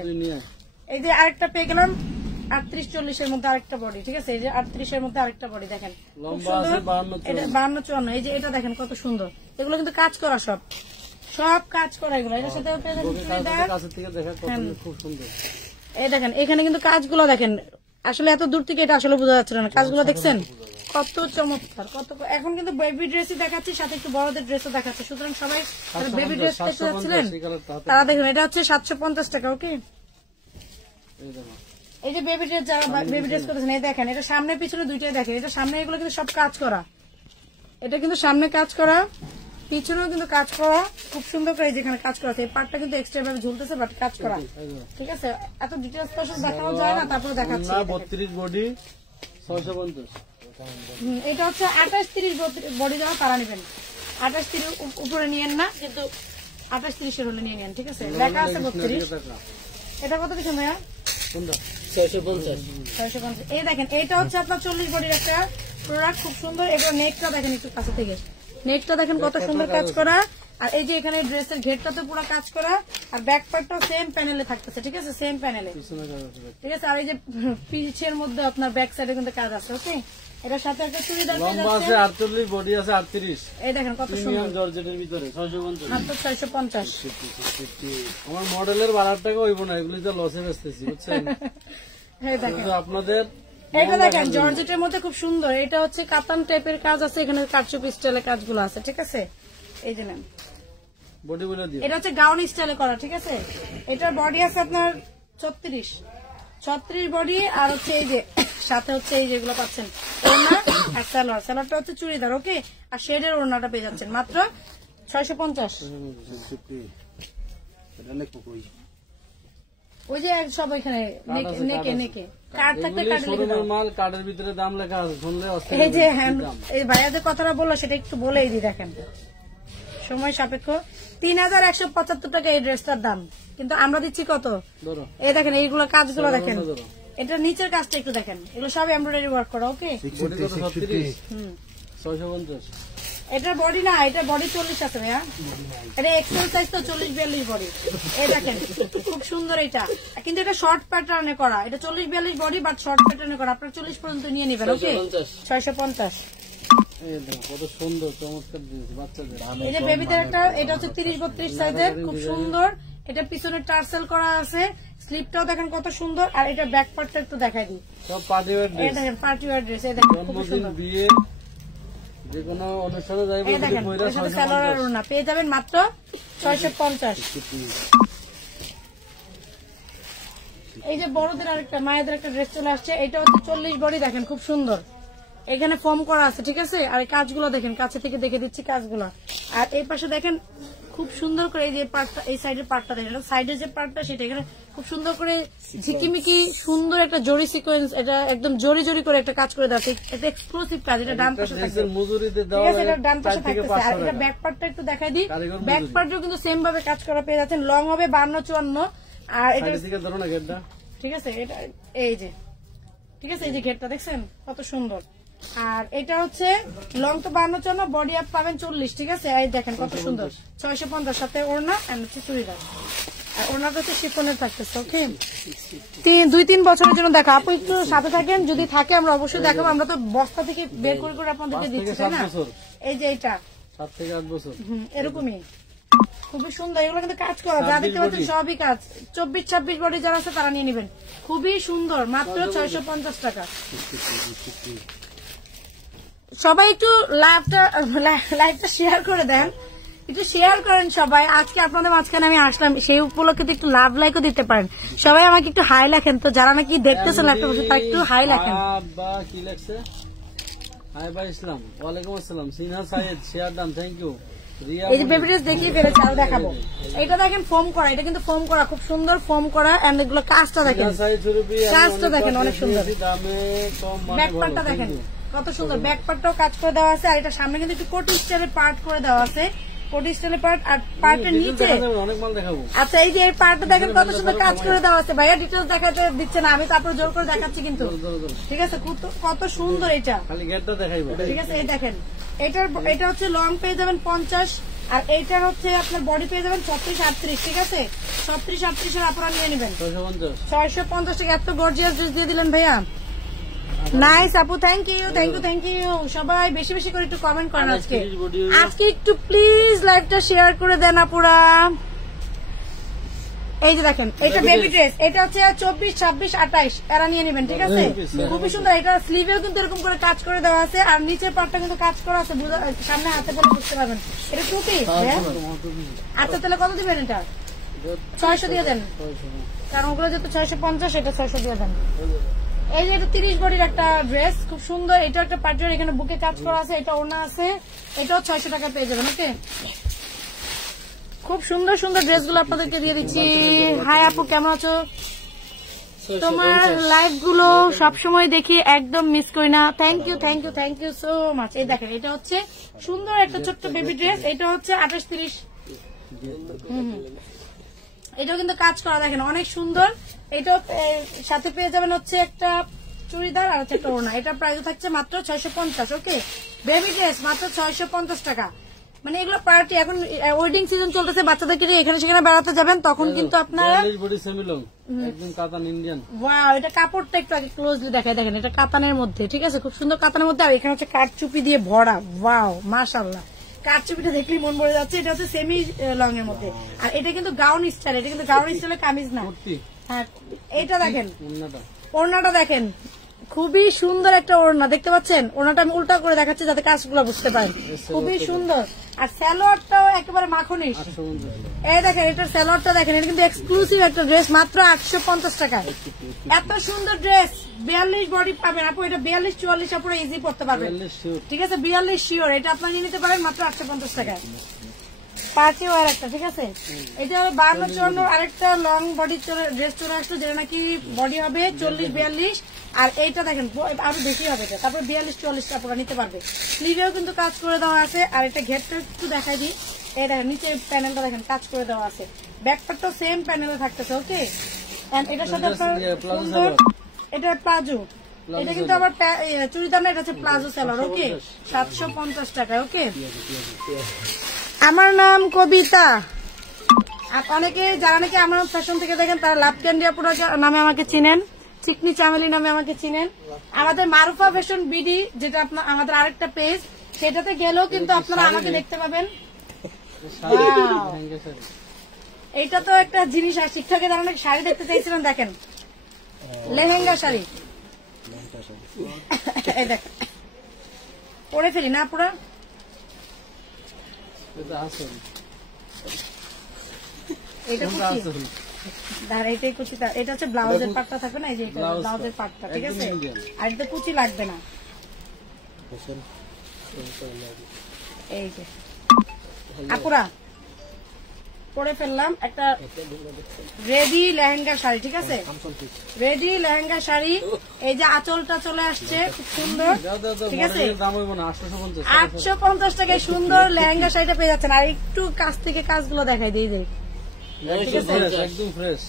এই যে আরেকটা পেয়ে গেলাম 38-40 এর মধ্যে আরেকটা বডি, ঠিক আছে। এই যে 38 এর মধ্যে আরেকটা বডি, দেখেন এটা 52-54। এই যে এটা দেখেন কত সুন্দর, এগুলো কিন্তু কাজ করা, সব কাজ করা এগুলো। এটার সাথে এই দেখেন, এখানে কিন্তু কাজগুলো দেখেন, আসলে এত দূর থেকে এটা আসলে বোঝা যাচ্ছিল না, কাজগুলো দেখছেন কত চমৎকার, কত। এখন কিন্তু বেবি ড্রেসই দেখাচ্ছি, সাথে একটু বড়দের ড্রেসও দেখাচ্ছে, সুতরাং সবাই বেবি ড্রেস দেখতে যাচ্ছিলেন তারা দেখুন, এটা হচ্ছে 750 টাকা। ওকে, এই যে বেবি ড্রেস, যারা বেবি ড্রেস করেছেন, এই দেখেন, এটা সামনে পিছনে দুইটাই দেখেন। এটা সামনে এগুলো কিন্তু সব কাজ করা, এটা কিন্তু সামনে কাজ করা, পিছনেও কিন্তু কাজ করা, খুব সুন্দর করে যেখানে কাজ করা আছে। এই পার্টটা কিন্তু এক্সট্রা ভাবে ঝুলতেছে, বাট কাজ করা, ঠিক আছে। এত ডিটেলস তো আসলে দেখানো যায় না, তারপরে দেখাচ্ছি। 32 বডি 650। এটা হচ্ছে 28-30 বডি যাওয়া তারা নেবেন, 28-30 উপরে নিয়েন না, কিন্তু 28-30 এর হলে নিয়ে নেন, ঠিক আছে। লেখা আছে 32। এটা কত দিচ্ছেন ভাইয়া? 650। এই দেখেন, এটা হচ্ছে আপনার 40 বডির একটা প্রোডাক্ট, খুব সুন্দর। এগুলো নেকটা দেখেন একটু কাছে থেকে, নেকটা দেখেন কত সুন্দর কাজ করা। আর এই যে এখানে ড্রেসের ঘেরটাতে পুরো কাজ করা, আর ব্যাক পার্টটাও সেম প্যানেলে থাকতেছে, ঠিক আছে, সেম প্যানেলে, ঠিক আছে। আর এই যে পিছের মধ্যে আপনার ব্যাক সাইডে কিন্তু কাজ আছে। ওকে, এটার সাথে একটা চুড়িদার পেয়ে যাচ্ছে, 48 বডি আছে 38। এই দেখেন কত সুন্দর, জর্জেটের ভিতরে 650, মাত্র 650। আমার মডেলের 12 টাকা হইব না, এগুলি তো লসে বেচতেছি, বুঝছেন। এই দেখেন আপনাদের, এটা দেখেন জর্জেটের মধ্যে খুব সুন্দর, এটা হচ্ছে কাতান টাইপের কাজ আছে, এখানে কারচুপি স্টাইলের কাজগুলো আছে, ঠিক আছে। এই যে নেন, বডি বলে দিও, এটা হচ্ছে গাউন স্টাইলে করা, ঠিক আছে। এটার বডি আছে আপনার 36 বডি, আর হচ্ছে এই যে সাথে হচ্ছে এই যেগুলো পাচ্ছেন ওড়না আর সালোয়ারটা হচ্ছে চুড়িদার। ওকে, আর শেডের ওড়নাটা পেয়ে যাচ্ছেন মাত্র 650। ওই যে সব ওইখানে নেকে কার্ড থাকতে মাল কার্ডের ভিতরে দাম লেখা আছে, শুনলে এই যে এই ভাইয়াদের কথাটা বললো সেটা একটু বলেই দিই। দেখেন সময় সাপেক্ষ। 3175 টাকা এই ড্রেসটার দাম, কিন্তু আমরা দিচ্ছি কত? এই দেখেন এইগুলো কাজগুলো দেখেন, এটা নিচের কাজটা একটু দেখেন, এগুলো সব এমব্রয়ডারি ওয়ার্ক করা। ওকে, 650। এটার বডি না, এটা বডি 40 আছে ভাইয়া, এটা এক্সেল সাইজ তো 40-42 বডি। এই দেখেন খুব সুন্দর এটা, কিন্তু এটা শর্ট প্যাটার্নে করা, এটা 40-42 বডি বাট শর্ট প্যাটার্নে করা। আপনার 40 পর্যন্ত নিয়ে নেবেন। ওকে, 650। কত সুন্দর চমৎকার জিনিস বাচ্চাদের। এই যে বেবিদের একটা, এটা হচ্ছে 30-32 সাইজের, খুব সুন্দর। এটা পিছনে টার্সেল করা আছে, স্লিপটাও দেখেন কত সুন্দর। আর এটা ব্যাক পার্টটা একটু দেখাই দিই, সব পার্টি ওয়্যার ড্রেস। এটা দেখেন পার্টি ওয়্যার ড্রেস, এই দেখেন খুব সুন্দর। বিয়ে যে কোনো অনুষ্ঠানে যাইব, এই দেখেন এর সাথে সালোয়ার ওড়না পেয়ে যাবেন মাত্র 650। এই যে বড়দের আরেকটা মায়েদের একটা ড্রেস চলে আসছে, এটা হচ্ছে 40 বডি, দেখেন খুব সুন্দর। এখানে ফর্ম করা আছে, ঠিক আছে। আর এই কাজগুলো দেখেন, কাছে থেকে দেখে দিচ্ছি কাজগুলো। আর এই পাশে দেখেন খুব সুন্দর করে এই যে পার্টটা, এই সাইডের পার্টটা দেখেন, সাইডের যে পার্টটা সেটা এখানে খুব সুন্দর করে ঝিকিমিকি সুন্দর একটা জরি সিকোয়েন্স, এটা একদম জরি জরি করে একটা কাজ করে দেওয়া। এটা এক্সক্লুসিভ কাজ, এটা ডান পাশে থাকবে, ঠিক আছে, এটা ডান পাশে থাকতেছে। আর এটা ব্যাক পার্টটা একটু দেখাই দিই, ব্যাক পার্টও কিন্তু সেম ভাবে কাজ করা পেয়ে যাচ্ছেন। লং হবে 52-54। আর এটা ঠিক আছে, এটা এই যে ঠিক আছে, এই যে ঘেরটা দেখছেন কত সুন্দর। আর এটা হচ্ছে লং তো 52-54, বডি আপ পাবেন 40, ঠিক আছে। এই দেখেন কত সুন্দর, 650 সাথে ওড়না এন্ড হচ্ছে চুড়িদার। আর ওড়নাটা হচ্ছে শিফনের থাকতেছে। ওকে, 2-3 বছরের জন্য দেখা। আপু একটু সাথে থাকেন, যদি থাকে আমরা অবশ্যই দেখাবো। আমরা তো বস্তা থেকে বের করে করে আপনাদেরকে দিচ্ছি, তাই না? এই যে এটা 7 থেকে 8 বছর এরকমই খুবই সুন্দর। এগুলো কিন্তু কাজ করা, যা দেখতে পাচ্ছেন সবই কাজ। 24-26 বডি যারা আছে তারা নিয়ে নেবেন, খুবই সুন্দর, মাত্র 650 টাকা। সবাই একটু লাইভটা শেয়ার করে দেন, একটু শেয়ার করেন সবাই। আজকে আপনাদের মাঝখানে আমি আসলাম, সেই উপলক্ষে একটু লাভ লাইকও দিতে পারেন। সবাই আমাকে একটু হাই লেখেন, তো যারা নাকি দেখতেছেন লাইভটা বসে তারা একটু হাই লেখেন। কি লেখছে? হাই ভাই ইসলাম, ওয়ালাইকুম আসসালাম। Sinha Sayed share done, thank you. এই যে বেবি ড্রেস দেখিয়ে ফেলেছে, আরো দেখাবো। এটা দেখেন ফোম করা, এটা কিন্তু ফোম করা, খুব সুন্দর ফোম করা। এন্ড এগুলো কাজটা দেখেন, কাজটা দেখেন অনেক সুন্দর। ব্যাক পার্টটা দেখেন কত সুন্দর, ব্যাক পার্টটাও কাজ করে দেওয়া আছে। আর এটা সামনে কিন্তু একটু কোটি স্টাইলের পার্ট করে দেওয়া আছে, কোটি স্টাইলের পার্ট। আর পার্টের নিচে আচ্ছা এই যে এই পার্টটা দেখেন কত সুন্দর কাজ করে দেওয়া আছে। ভাইয়া ডিটেলস দেখাতে দিচ্ছে না, আমি তারপর জোর করে দেখাচ্ছি কিন্তু, ঠিক আছে। কত সুন্দর এটা, ঠিক আছে। এই দেখেন এটা হচ্ছে লং পেয়ে যাবেন 50, আর এইটার হচ্ছে আপনার বডি পেয়ে যাবেন 36-38, ঠিক আছে। 36-38 এর আপনারা নিয়ে নেবেন 650 টাকা। এত গর্জিয়াস ড্রেস দিয়ে দিলেন ভাইয়া, নাইস আপু, thank you thank you thank you. সবাই বেশি বেশি করে একটু কমেন্ট করেন আজকে, আজকে একটু প্লিজ লাইভটা শেয়ার করে দেন আপুরা। এই যে দেখেন এটা বেবি ড্রেস, এটা হচ্ছে 24-26-28 এরা নিয়ে নেবেন, ঠিক আছে। খুবই সুন্দর, এটা স্লিভেও কিন্তু এরকম করে কাজ করে দেওয়া আছে, আর নিচের পার্টটা কিন্তু কাজ করা আছে, সামনে হাতে পরে বুঝতে পারবেন। এটা 2 পিস। আচ্ছা তাহলে কত দিবেন? এটা 600 দিয়ে দেন, কারণ ওগুলো যেহেতু 650, এটা 600 দিয়ে দেন। এই যে এটা 30 বডির একটা ড্রেস, খুব সুন্দর। এটা একটা পার্টির, এখানে বুকে কাজ করা আছে, এটা ওড়না আছে, এটাও 600 টাকা পেয়ে যাবেন। ওকে, খুব সুন্দর সুন্দর ড্রেসগুলো আপনাদেরকে দিয়ে দিচ্ছি। হাই আপু, কেমন আছো? তোমার লাইভ গুলো সবসময় দেখি, একদম মিস করি না। Thank you thank you thank you so much. এই দেখেন এটা হচ্ছে সুন্দর একটা ছোট্ট বেবি ড্রেস, এটা হচ্ছে 28-30। এটাও কিন্তু কাজ করা, দেখেন অনেক সুন্দর। এটাও সাথে পেয়ে যাবেন হচ্ছে একটা চুড়িদার আর হচ্ছে একটা ওড়না। এটা প্রাইস থাকছে মাত্র 650। ওকে, বেবি ড্রেস মাত্র 650 টাকা। মানে এগুলো পার্টি, এখন ওয়েডিং সিজন চলতেছে, বাচ্চাদেরকে এখানে সেখানে বেড়াতে যাবেন, তখন কিন্তু আপনারা ওয়াও, এটা কাপড়টা একটু আগে ক্লোজলি দেখায়, দেখেন এটা কাতানের মধ্যে, ঠিক আছে, খুব সুন্দর কাতানের মধ্যে। আর এখানে হচ্ছে কাঠচুপি দিয়ে ভরা, ওয়াও মাশাআল্লাহ, কাঠচুপিটা দেখলেই মন ভরে যাচ্ছে। এটা হচ্ছে সেমি লং এর মধ্যে, আর এটা কিন্তু গাউন স্টাইল, এটা কিন্তু গাউন স্টাইলের কামিজ না। হ্যাঁ, এটা দেখেন ওড়নাটা দেখেন, খুবই সুন্দর একটা ওড়না, দেখতে পাচ্ছেন? ওড়নাটা আমি উল্টা করে দেখাচ্ছি যাতে কাজগুলো বুঝতে পারেন, খুবই সুন্দর। আর সালোয়ারটাও একেবারে মাখনি। এই দেখেন এটার সালোয়ারটা দেখেন, এটা কিন্তু এক্সক্লুসিভ একটা ড্রেস, মাত্র 850 টাকায়। এত সুন্দর ড্রেস, 42 বডি পাবেন আপু, এটা 42-44 আপুরা ইজি পড়তে পারবেন, ঠিক আছে। 42 শিওর, এটা আপনারা নিয়ে নিতে পারেন মাত্র 850 টাকায়। পার্টি ওয়ার একটা, ঠিক আছে। এটা 52-54 আরেকটা লং বডি ড্রেস চলে আসলো, যেটা নাকি বডি হবে 40-42, আর এইটা দেখেন আরো বেশি হবে এটা, তারপরে 42-44 আপনারা নিতে পারবে। স্লিভেও কিন্তু কাজ করে দেওয়া আছে। আর এটা ঘেরটা একটু দেখাই দিই, এই দেখেন নিচে প্যানেলটা দেখেন কাজ করে দেওয়া আছে, ব্যাকপার্টটাও সেম প্যানেলে থাকতেছে। ওকে, এটার সাথে আপনার সুন্দর, এটা প্লাজো, এটা কিন্তু আবার চুড়িদার না, এটা হচ্ছে প্লাজো সেলার। ওকে, 750 টাকা। ওকে, আমার নাম কবিতা। অনেকে যারা নাকি আমার ফ্যাশন থেকে দেখেন তারা লাভ ক্যান্ডি আপুরা নামে আমাকে চিনেন, চিকনি চামেলি নামে আমাকে চিনেন। আমাদের মারুফা ফ্যাশন বিডি, যেটা আপনার আমাদের আরেকটা পেজ, সেটাতে গেলেও কিন্তু আপনারা আমাকে দেখতে পাবেন। এইটা তো একটা জিনিস, আর শিক্ষকের যারা নাকি শাড়ি দেখতে চাইছিলেন, দেখেন লেহেঙ্গা শাড়ি। এই দেখেন পরে ফেলি না পুরা, এটা কুচি, দাঁড়া এটাই কুচি, এটা হচ্ছে ব্লাউজের পাটটা থাকবে না, এই যে ব্লাউজের পাটটা, ঠিক আছে, আর এটা কুচি লাগবে না। এই যে আপুরা পরে ফেললাম একটা রেডি লেহেঙ্গা শাড়ি, ঠিক আছে, রেডি লেহেঙ্গা শাড়ি। এই যে আঁচলটা চলে আসছে খুব সুন্দর, ঠিক আছে, 850 টাকায় সুন্দর লেহেঙ্গা শাড়িটা পেয়ে যাচ্ছেন। আর একটু কাছ থেকে কাজগুলো দেখাই দিয়ে যাই, একদম ফ্রেশ।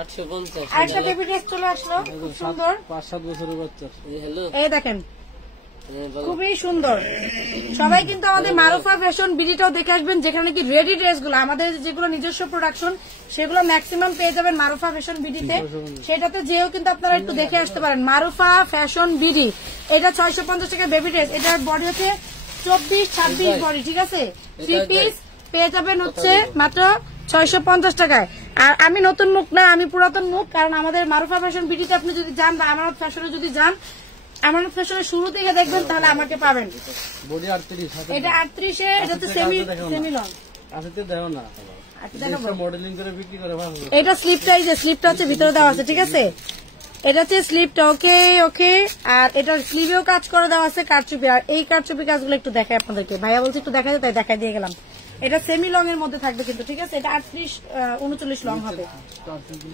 850 আরেকটা বেবি ড্রেস চলে আসলো খুব সুন্দর, 5-7 বছরের বাচ্চা। হ্যালো, এই দেখেন খুবই সুন্দর। সবাই কিন্তু আমাদের মারুফা ফ্যাশন বিডিটাও দেখে আসবেন, যেখানে কি রেডি ড্রেস গুলো আমাদের যেগুলো নিজস্ব প্রোডাকশন সেগুলো ম্যাক্সিমাম পেয়ে যাবেন মারুফা ফ্যাশন বিডিতে। সেটাতে যেও কিন্তু আপনারা একটু দেখে আসতে পারেন, মারুফা ফ্যাশন বিডি। এটা 650 টাকা বেবি ড্রেস, এটার বডি হচ্ছে 24-26 বডি, ঠিক আছে। 3 পিস পেয়ে যাবেন হচ্ছে মাত্র 650 টাকায়। আর আমি নতুন মুখ না, আমি পুরাতন মুখ, কারণ আমাদের মারুফা ফ্যাশন বিডিতে আপনি যদি যান বা আমানত ফ্যাশনে যদি যান, আমানত ফ্যাশনের শুরু থেকে দেখবেন তাহলে আমাকে পাবেন। বডি 38, এটা 38 এ, এটা হচ্ছে সেমি লং। আচ্ছা দেখো না, মডেলিং করে বিক্রি করে ভালো। এটা স্লিপটা, এই যে স্লিপটা হচ্ছে ভিতরে দেওয়া আছে, ঠিক আছে, এটা হচ্ছে স্লিপটা। ওকে ওকে, আর এটার স্লিভেও কাজ করে দেওয়া আছে কারচুপি। আর এই কারচুপি কাজগুলো একটু দেখাই আপনাদেরকে, ভাইয়া বলছে একটু দেখাই, তাই দেখাই দিয়ে গেলাম। এটা সেমি লং এর মধ্যে থাকবে কিন্তু, ঠিক আছে, এটা 38-39 লং হবে,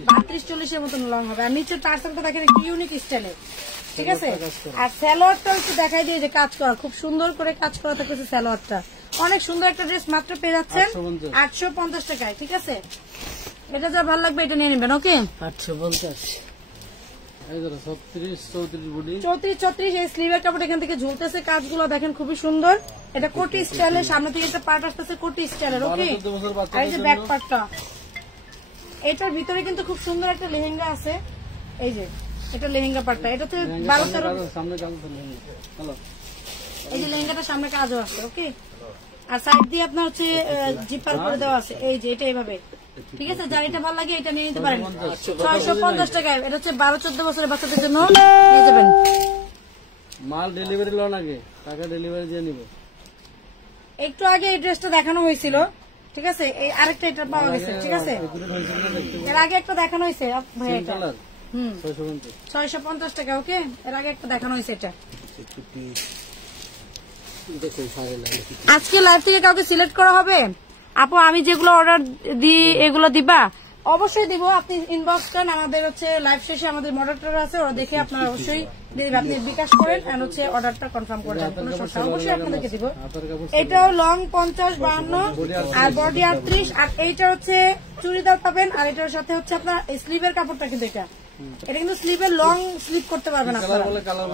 32-40 এর মতন লং হবে। আর নিচের টার্সেলটা দেখেন একটু ইউনিক স্টাইলের, ঠিক আছে। আর স্যালোয়ারটা একটু দেখাই দিয়ে, যে কাজ করা খুব সুন্দর করে কাজ করা থাকতেছে স্যালোয়ারটা। অনেক সুন্দর একটা ড্রেস, মাত্র পেয়ে যাচ্ছেন 850 টাকায়, ঠিক আছে। এটা যা ভালো লাগবে এটা নিয়ে নেবেন। ওকে, 850 34 এই স্লিভের কাপড় এখান থেকে ঝুলতেছে, কাজগুলো দেখেন খুবই সুন্দর। এটা কোটি স্টাইলের, সামনে থেকে একটা পার্ট আসতেছে কোটি স্টাইলের। ওকে, আর এই যে ব্যাক পার্টটা, এটার ভিতরে কিন্তু খুব সুন্দর একটা লেহেঙ্গা আছে। এই যে এটা লেহেঙ্গা পার্টটা, এটা তো 12-13, এই যে লেহেঙ্গাটা সামনে কাজও আছে। ওকে, আর সাইড দিয়ে আপনার হচ্ছে জিপার করে দেওয়া আছে, এই যে এটা এইভাবে, ঠিক আছে। যার এটা ভালো লাগে এটা নিয়ে নিতে পারেন 650 টাকায়। এটা হচ্ছে 12-14 বছরের বাচ্চাদের জন্য নিয়ে যাবেন। মাল ডেলিভারি লন আগে, টাকা ডেলিভারি দিয়ে নিব। একটু আগে এই ড্রেসটা দেখানো হয়েছিল, ঠিক আছে, এই আরেকটা এটা পাওয়া গেছে, ঠিক আছে। এর আগে একটা দেখানো হয়েছে ভাই, এটা 650 টাকা। ওকে, এর আগে একটা দেখানো হয়েছে এটা। আজকে লাইভ থেকে কাউকে সিলেক্ট করা হবে আপু? আমি যেগুলো অর্ডার দিই এগুলো দিবা? অবশ্যই দিব। আপনি ইনবক্স করেন, আমাদের হচ্ছে লাইভ শেষে আমাদের মডারেটর আছে, ওরা দেখে আপনারা অবশ্যই আপনি বিকাশ করেন আর হচ্ছে অর্ডারটা কনফার্ম করে দেন, কোনো সমস্যা অবশ্যই আপনাদেরকে দিব। এটাও লং 50-52 আর বডি 38। আর এইটা হচ্ছে চুড়িদার পাবেন, আর এটার সাথে হচ্ছে আপনার স্লিভের কাপড়টা, কিন্তু এটা কিন্তু স্লিভের লং স্লিভ করতে পারবেন আপনারা,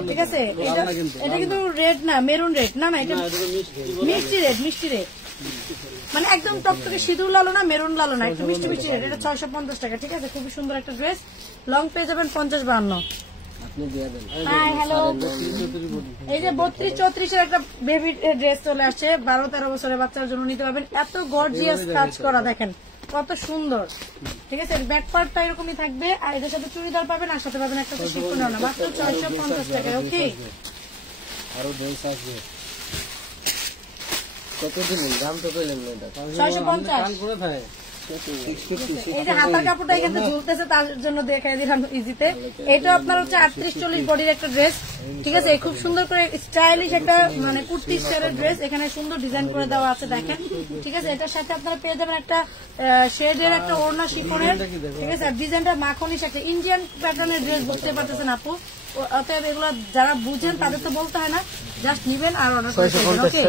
ঠিক আছে। এটা কিন্তু রেড না, মেরুন রেড না, না এটা মিষ্টি রেড, মিষ্টি রেড, মানে একদম টকটকে সিঁদুর লালো না, মেরুন লালো না, একটু মিষ্টি মিষ্টি রেড। এটা 650 টাকা, ঠিক আছে। খুবই সুন্দর একটা ড্রেস, লং পেয়ে যাবেন 50-52। হাই হ্যালো, এই যে 32-34 এর একটা বেবি ড্রেস চলে আসছে, 12-13 বছরের বাচ্চার জন্য নিতে পারবেন। এত গর্জিয়াস কাজ করা, দেখেন কত সুন্দর, ঠিক আছে। ব্যাক পার্টটা এরকমই থাকবে, আর এটার সাথে চুড়িদার পাবেন, আর সাথে পাবেন একটা শিফন ওড়না, মাত্র 650 টাকা। ওকে, আরো ড্রেস আছে, কত দিলেন দাম তো পেলেন না, 650। এই যে হাতার কাপড়টা এখানে ঝুলতেছে, তার জন্য দেখাই দিলাম ইজিতে। এটা আপনার হচ্ছে 38-40 বডির একটা ড্রেস, ঠিক আছে। খুব সুন্দর করে স্টাইলিশ একটা মানে কুর্তি স্টাইলের ড্রেস, এখানে সুন্দর ডিজাইন করে দেওয়া আছে, দেখেন, ঠিক আছে। এটার সাথে আপনারা পেয়ে যাবেন একটা শেডের একটা ওড়না শিফনের, ঠিক আছে। আর ডিজাইনটা মাখনিস একটা ইন্ডিয়ান প্যাটার্নের ড্রেস, বুঝতে পারতেছেন আপু। অতএব এগুলো যারা বুঝেন তাদের তো বলতে হয় না, জাস্ট নিবেন আর অর্ডার করে ফেলবেন। ওকে,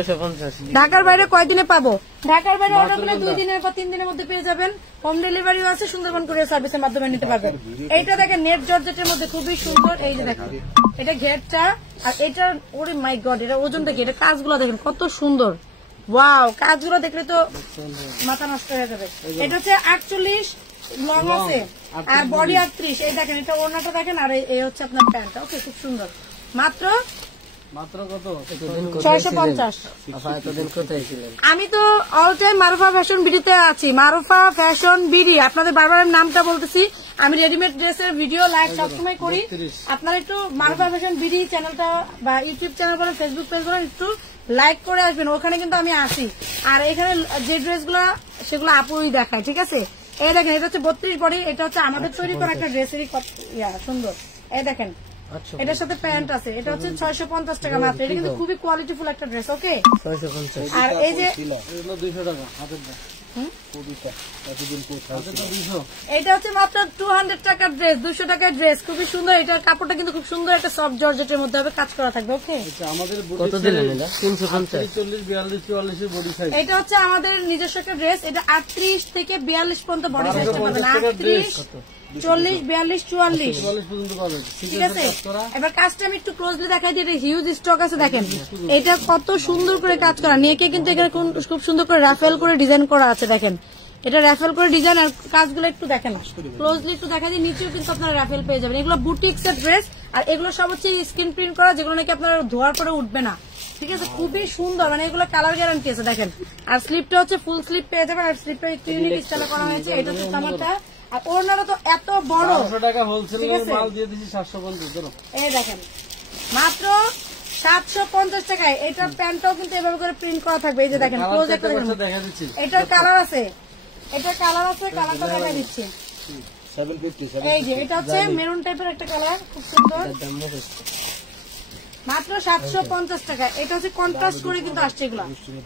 ঢাকার বাইরে কয়দিনে পাবো? ঢাকার বাইরে অর্ডার করলে 2 দিনের বা 3 দিনের মধ্যে পেয়ে যাবেন। হোম ডেলিভারিও আছে, সুন্দরবন কুরিয়ার সার্ভিসের মাধ্যমে নিতে পারবেন। এইটা দেখেন নেট জর্জেটের মধ্যে খুবই সুন্দর। এই যে দেখেন এটা ঘেরটা, আর এটা ওরে মাই গড, এটা ওজনটা কি, এটা কাজগুলো দেখেন কত সুন্দর। ওয়াও, কাজগুলো দেখলে তো মাথা নষ্ট হয়ে যাবে। এটা হচ্ছে 48 লং আছে আর বডি 38। এই দেখেন এটা ওড়নাটা দেখেন, আর এই হচ্ছে আপনার প্যান্টটা। ওকে, খুব সুন্দর। মাত্র কত? 650। এতদিন কোথায় ছিলেন? আমি তো অল টাইম মারুফা ফ্যাশন বিডিতে আছি। মারুফা ফ্যাশন বিডি, আপনাদের বারবার আমি নামটা বলতেছি। আমি রেডিমেড ড্রেসের ভিডিও লাইভ সবসময় করি। আপনারা একটু মারুফা ফ্যাশন বিডি চ্যানেলটা বা ইউটিউব চ্যানেল বলেন, ফেসবুক পেজ বলেন, একটু লাইক করে আসবেন। ওখানে কিন্তু আমি আসি, আর এখানে যে ড্রেসগুলো সেগুলো আপুই দেখায়। ঠিক আছে, এই দেখেন এটা হচ্ছে 32 বডি। এটা হচ্ছে আমাদের তৈরি করা একটা ড্রেসেরই সুন্দর। এই দেখেন এটার সাথে প্যান্ট আছে। এটা হচ্ছে 650 টাকা মাত্র। এটা কিন্তু খুবই কোয়ালিটিফুল একটা ড্রেস। ওকে, 650। আর এই যে 200 টাকা হাতের দাম। এটা হচ্ছে মাত্র 200 টাকার ড্রেস, 200 টাকার ড্রেস, খুবই সুন্দর। এটার কাপড়টা কিন্তু খুব সুন্দর, একটা সফট জর্জেটের মধ্যে হবে, কাজ করা থাকবে। ওকে, আমাদের কত দিলেন এটা? 350, 40, 42, 44 বডি সাইজ। এটা হচ্ছে আমাদের নিজস্ব একটা ড্রেস। এটা 38 থেকে 42 পর্যন্ত বডি সাইজ পাবেন। 38, 40, 42, 44 পর্যন্ত পাবেন। ঠিক আছে, এবার কাজটা আমি একটু ক্লোজলি দেখাই দিই। এটা হিউজ স্টক আছে, দেখেন এটা কত সুন্দর করে কাজ করা। নেকে কিন্তু এখানে খুব সুন্দর করে রাফেল করে ডিজাইন করা আছে। দেখেন এটা রাফেল করে ডিজাইন, আর কাজগুলো একটু দেখেন ক্লোজলি, একটু দেখা যায়। নিচেও কিন্তু আপনারা রাফেল পেয়ে যাবেন। এগুলো বুটিক্স এর ড্রেস, আর এগুলো সব হচ্ছে স্ক্রিন প্রিন্ট করা, যেগুলো নাকি আপনারা ধোয়ার পরে উঠবে না। ঠিক আছে, খুবই সুন্দর, মানে এগুলো কালার গ্যারান্টি আছে। দেখেন, আর স্লিপটা হচ্ছে ফুল স্লিপ পেয়ে যাবেন, আর স্লিপটা একটু ইউনিক স্টাইলে করা হয়েছে। এটা হচ্ছে কামারটা, আর ওড়নাটা তো এত বড়। 500 টাকা হোলসেল মাল দিয়ে দিছি 750। ধরো এই দেখেন মাত্র 750 টাকায়। এটার প্যান্টটাও কিন্তু এভাবে করে প্রিন্ট করা থাকবে। এই যে দেখেন ক্লোজ একটা দেখেন, দেখা দিচ্ছি। এটার কালার আছে, এটার কালার আছে, কালারটা দেখা দিচ্ছি। 750। এই যে এটা হচ্ছে মেরুন টাইপের একটা কালার, খুব সুন্দর। মাত্র 750 টাকা। এটা হচ্ছে কন্ট্রাস্ট করে কিন্তু আসছে।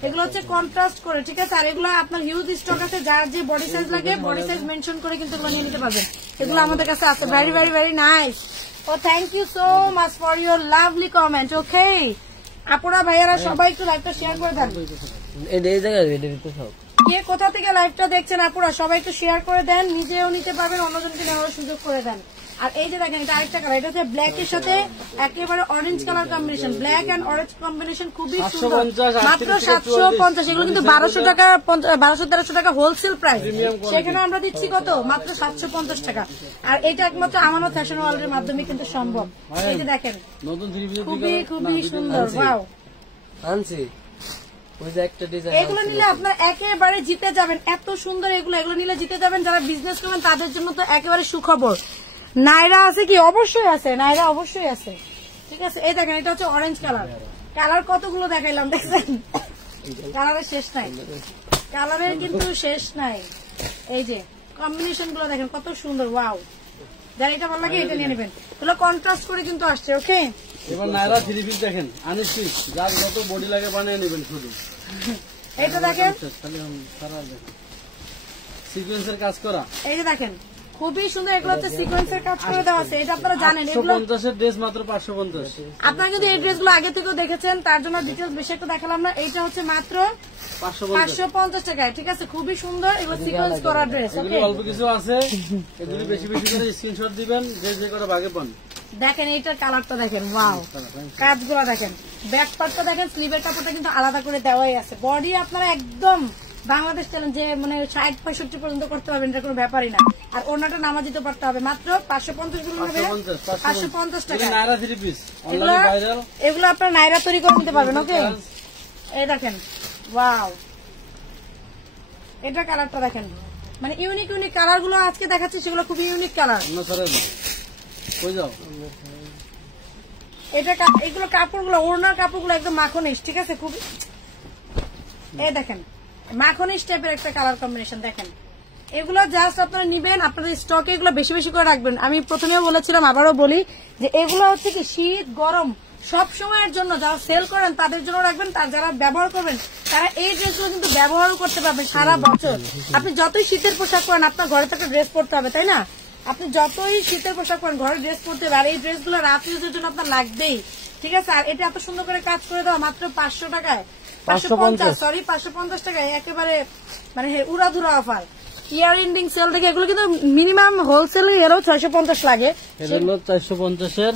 এগুলো হচ্ছে কন্ট্রাস্ট করে। ঠিক আছে, আর এগুলো আপনার হিউজ স্টক আছে। যার যে বডি সাইজ লাগে বডি সাইজ মেনশন করে কিন্তু এগুলো নিয়ে নিতে পারবেন। এগুলো আমাদের কাছে আছে। Very very very nice. Oh thank you so much for your lovely comment. Okay, আপুরা ভাইয়ারা সবাই একটু লাইভটা শেয়ার করে দেন। এই জায়গায় সব কে কোথা থেকে লাইভটা দেখছেন আপুরা সবাই একটু শেয়ার করে দেন। নিজেও নিতে পারবেন, অন্যজনকে নেওয়ার সুযোগ করে দেন। আর এই যে দেখেন এটা আরেকটা কালার। এটা হচ্ছে ব্ল্যাক এর সাথে একেবারে orange colour combination, black and orange combination, খুবই সুন্দর। মাত্র 750। এগুলো কিন্তু 1200 টাকা, 1200-1300 টাকা হোলসেল প্রাইস। সেখানে আমরা দিচ্ছি কত? মাত্র 750 টাকা। আর এটা একমাত্র আমানত ফ্যাশন ওয়ার্ল্ডের মাধ্যমে কিন্তু সম্ভব। এই যে দেখেন খুবই খুবই সুন্দর। ওয়াও, আনছি ওই যে একটা ডিজাইন। এগুলো নিলে আপনার একেবারে জিতে যাবেন। এত সুন্দর এগুলো নিলে জিতে যাবেন। যারা বিজনেস করবেন তাদের জন্য তো একেবারে সুখবর। নাইরা আছে কি? অবশ্যই আছে, নাইরা অবশ্যই আছে। ঠিক আছে, এই দেখেন এটা হচ্ছে অরেঞ্জ কালার। কালার কতগুলো দেখাইলাম, দেখছেন? কালারের শেষ নাই, কালারের কিন্তু শেষ নাই। এই যে কম্বিনেশন গুলো দেখেন কত সুন্দর। ওয়াও, যার এটা ভালো লাগে এটা নিয়ে নেবেন। এগুলো কন্ট্রাস্ট করে কিন্তু আসছে। ওকে, এবার নাইরা 3 পিস দেখেন, আনিছি যার যত বডি লাগে বানিয়ে নেবেন শুধু। এটা দেখেন সিকোয়েন্সের কাজ করা। এই যে দেখেন খুবই সুন্দর। এগুলো হচ্ছে সিকোয়েন্সের কাজ করে দেওয়া আছে। এটা আপনারা জানেন। এগুলো 850 এর ড্রেস মাত্র 550। আপনারা কিন্তু এই ড্রেসগুলো আগে থেকেও দেখেছেন, তার জন্য ডিটেলস বেশি একটা দেখালাম না। এইটা হচ্ছে মাত্র 550 টাকায়। ঠিক আছে, খুবই সুন্দর। এগুলো সিকোয়েন্স করা ড্রেস। ওকে, অল্প কিছু আছে, এগুলি বেশি বেশি করে স্ক্রিনশট দিবেন, যে করে ভাগে পান। দেখেন এইটার কালারটা দেখেন। ওয়াও, কাজগুলো দেখেন, ব্যাক পার্টটা দেখেন, স্লিভের কাপড়টা কিন্তু আলাদা করে দেওয়াই আছে। বডি আপনারা একদম বাংলাদেশ চ্যালেঞ্জ, যে মানে 60-65 পর্যন্ত করতে পারবেন, এটা কোনো ব্যাপারই না। আর ওনাটা নামা দিতে পারতে হবে। মাত্র 550 গুলো হবে, 550 টাকা। এগুলো আপনারা নাইরা তৈরি করে নিতে পারবেন। ওকে, এই দেখেন। ওয়াও, এটা কালারটা দেখেন, মানে ইউনিক ইউনিক কালার গুলো আজকে দেখাচ্ছি, সেগুলো খুবই ইউনিক কালার। এটা এগুলো কাপড়গুলো, ওড়নার কাপড়গুলো একদম মাখনিস। ঠিক আছে, খুব এই দেখেন মাখনিস টাইপের একটা কালার কম্বিনেশন। দেখেন এগুলো জাস্ট আপনারা নিবেন, আপনাদের স্টকে এগুলো বেশি বেশি করে রাখবেন। আমি প্রথমেও বলেছিলাম, আবারও বলি, যে এগুলো হচ্ছে কি শীত গরম সব সময়ের জন্য যারা সেল করেন তাদের জন্য রাখবেন। তার যারা ব্যবহার করবেন তারা এই ড্রেসগুলো কিন্তু ব্যবহারও করতে পারবেন সারা বছর। আপনি যতই শীতের পোশাক পরেন, আপনার ঘরে তো একটা ড্রেস পরতে হবে, তাই না? আপনি যতই শীতের পোশাক পরেন ঘরে ড্রেস পরতে হবে, আর এই ড্রেসগুলো রাত ইউজের জন্য আপনার লাগবেই, ঠিক আছে। আর এটা এত সুন্দর করে কাজ করে দেওয়া মাত্র 500 টাকায়, 550 সরি 550 টাকায় একেবারে মানে উড়াধুরা অফার। ইয়ার এন্ডিং সেল থেকে এগুলো কিন্তু মিনিমাম হোলসেল এরও 650 লাগে, এটা হলো 450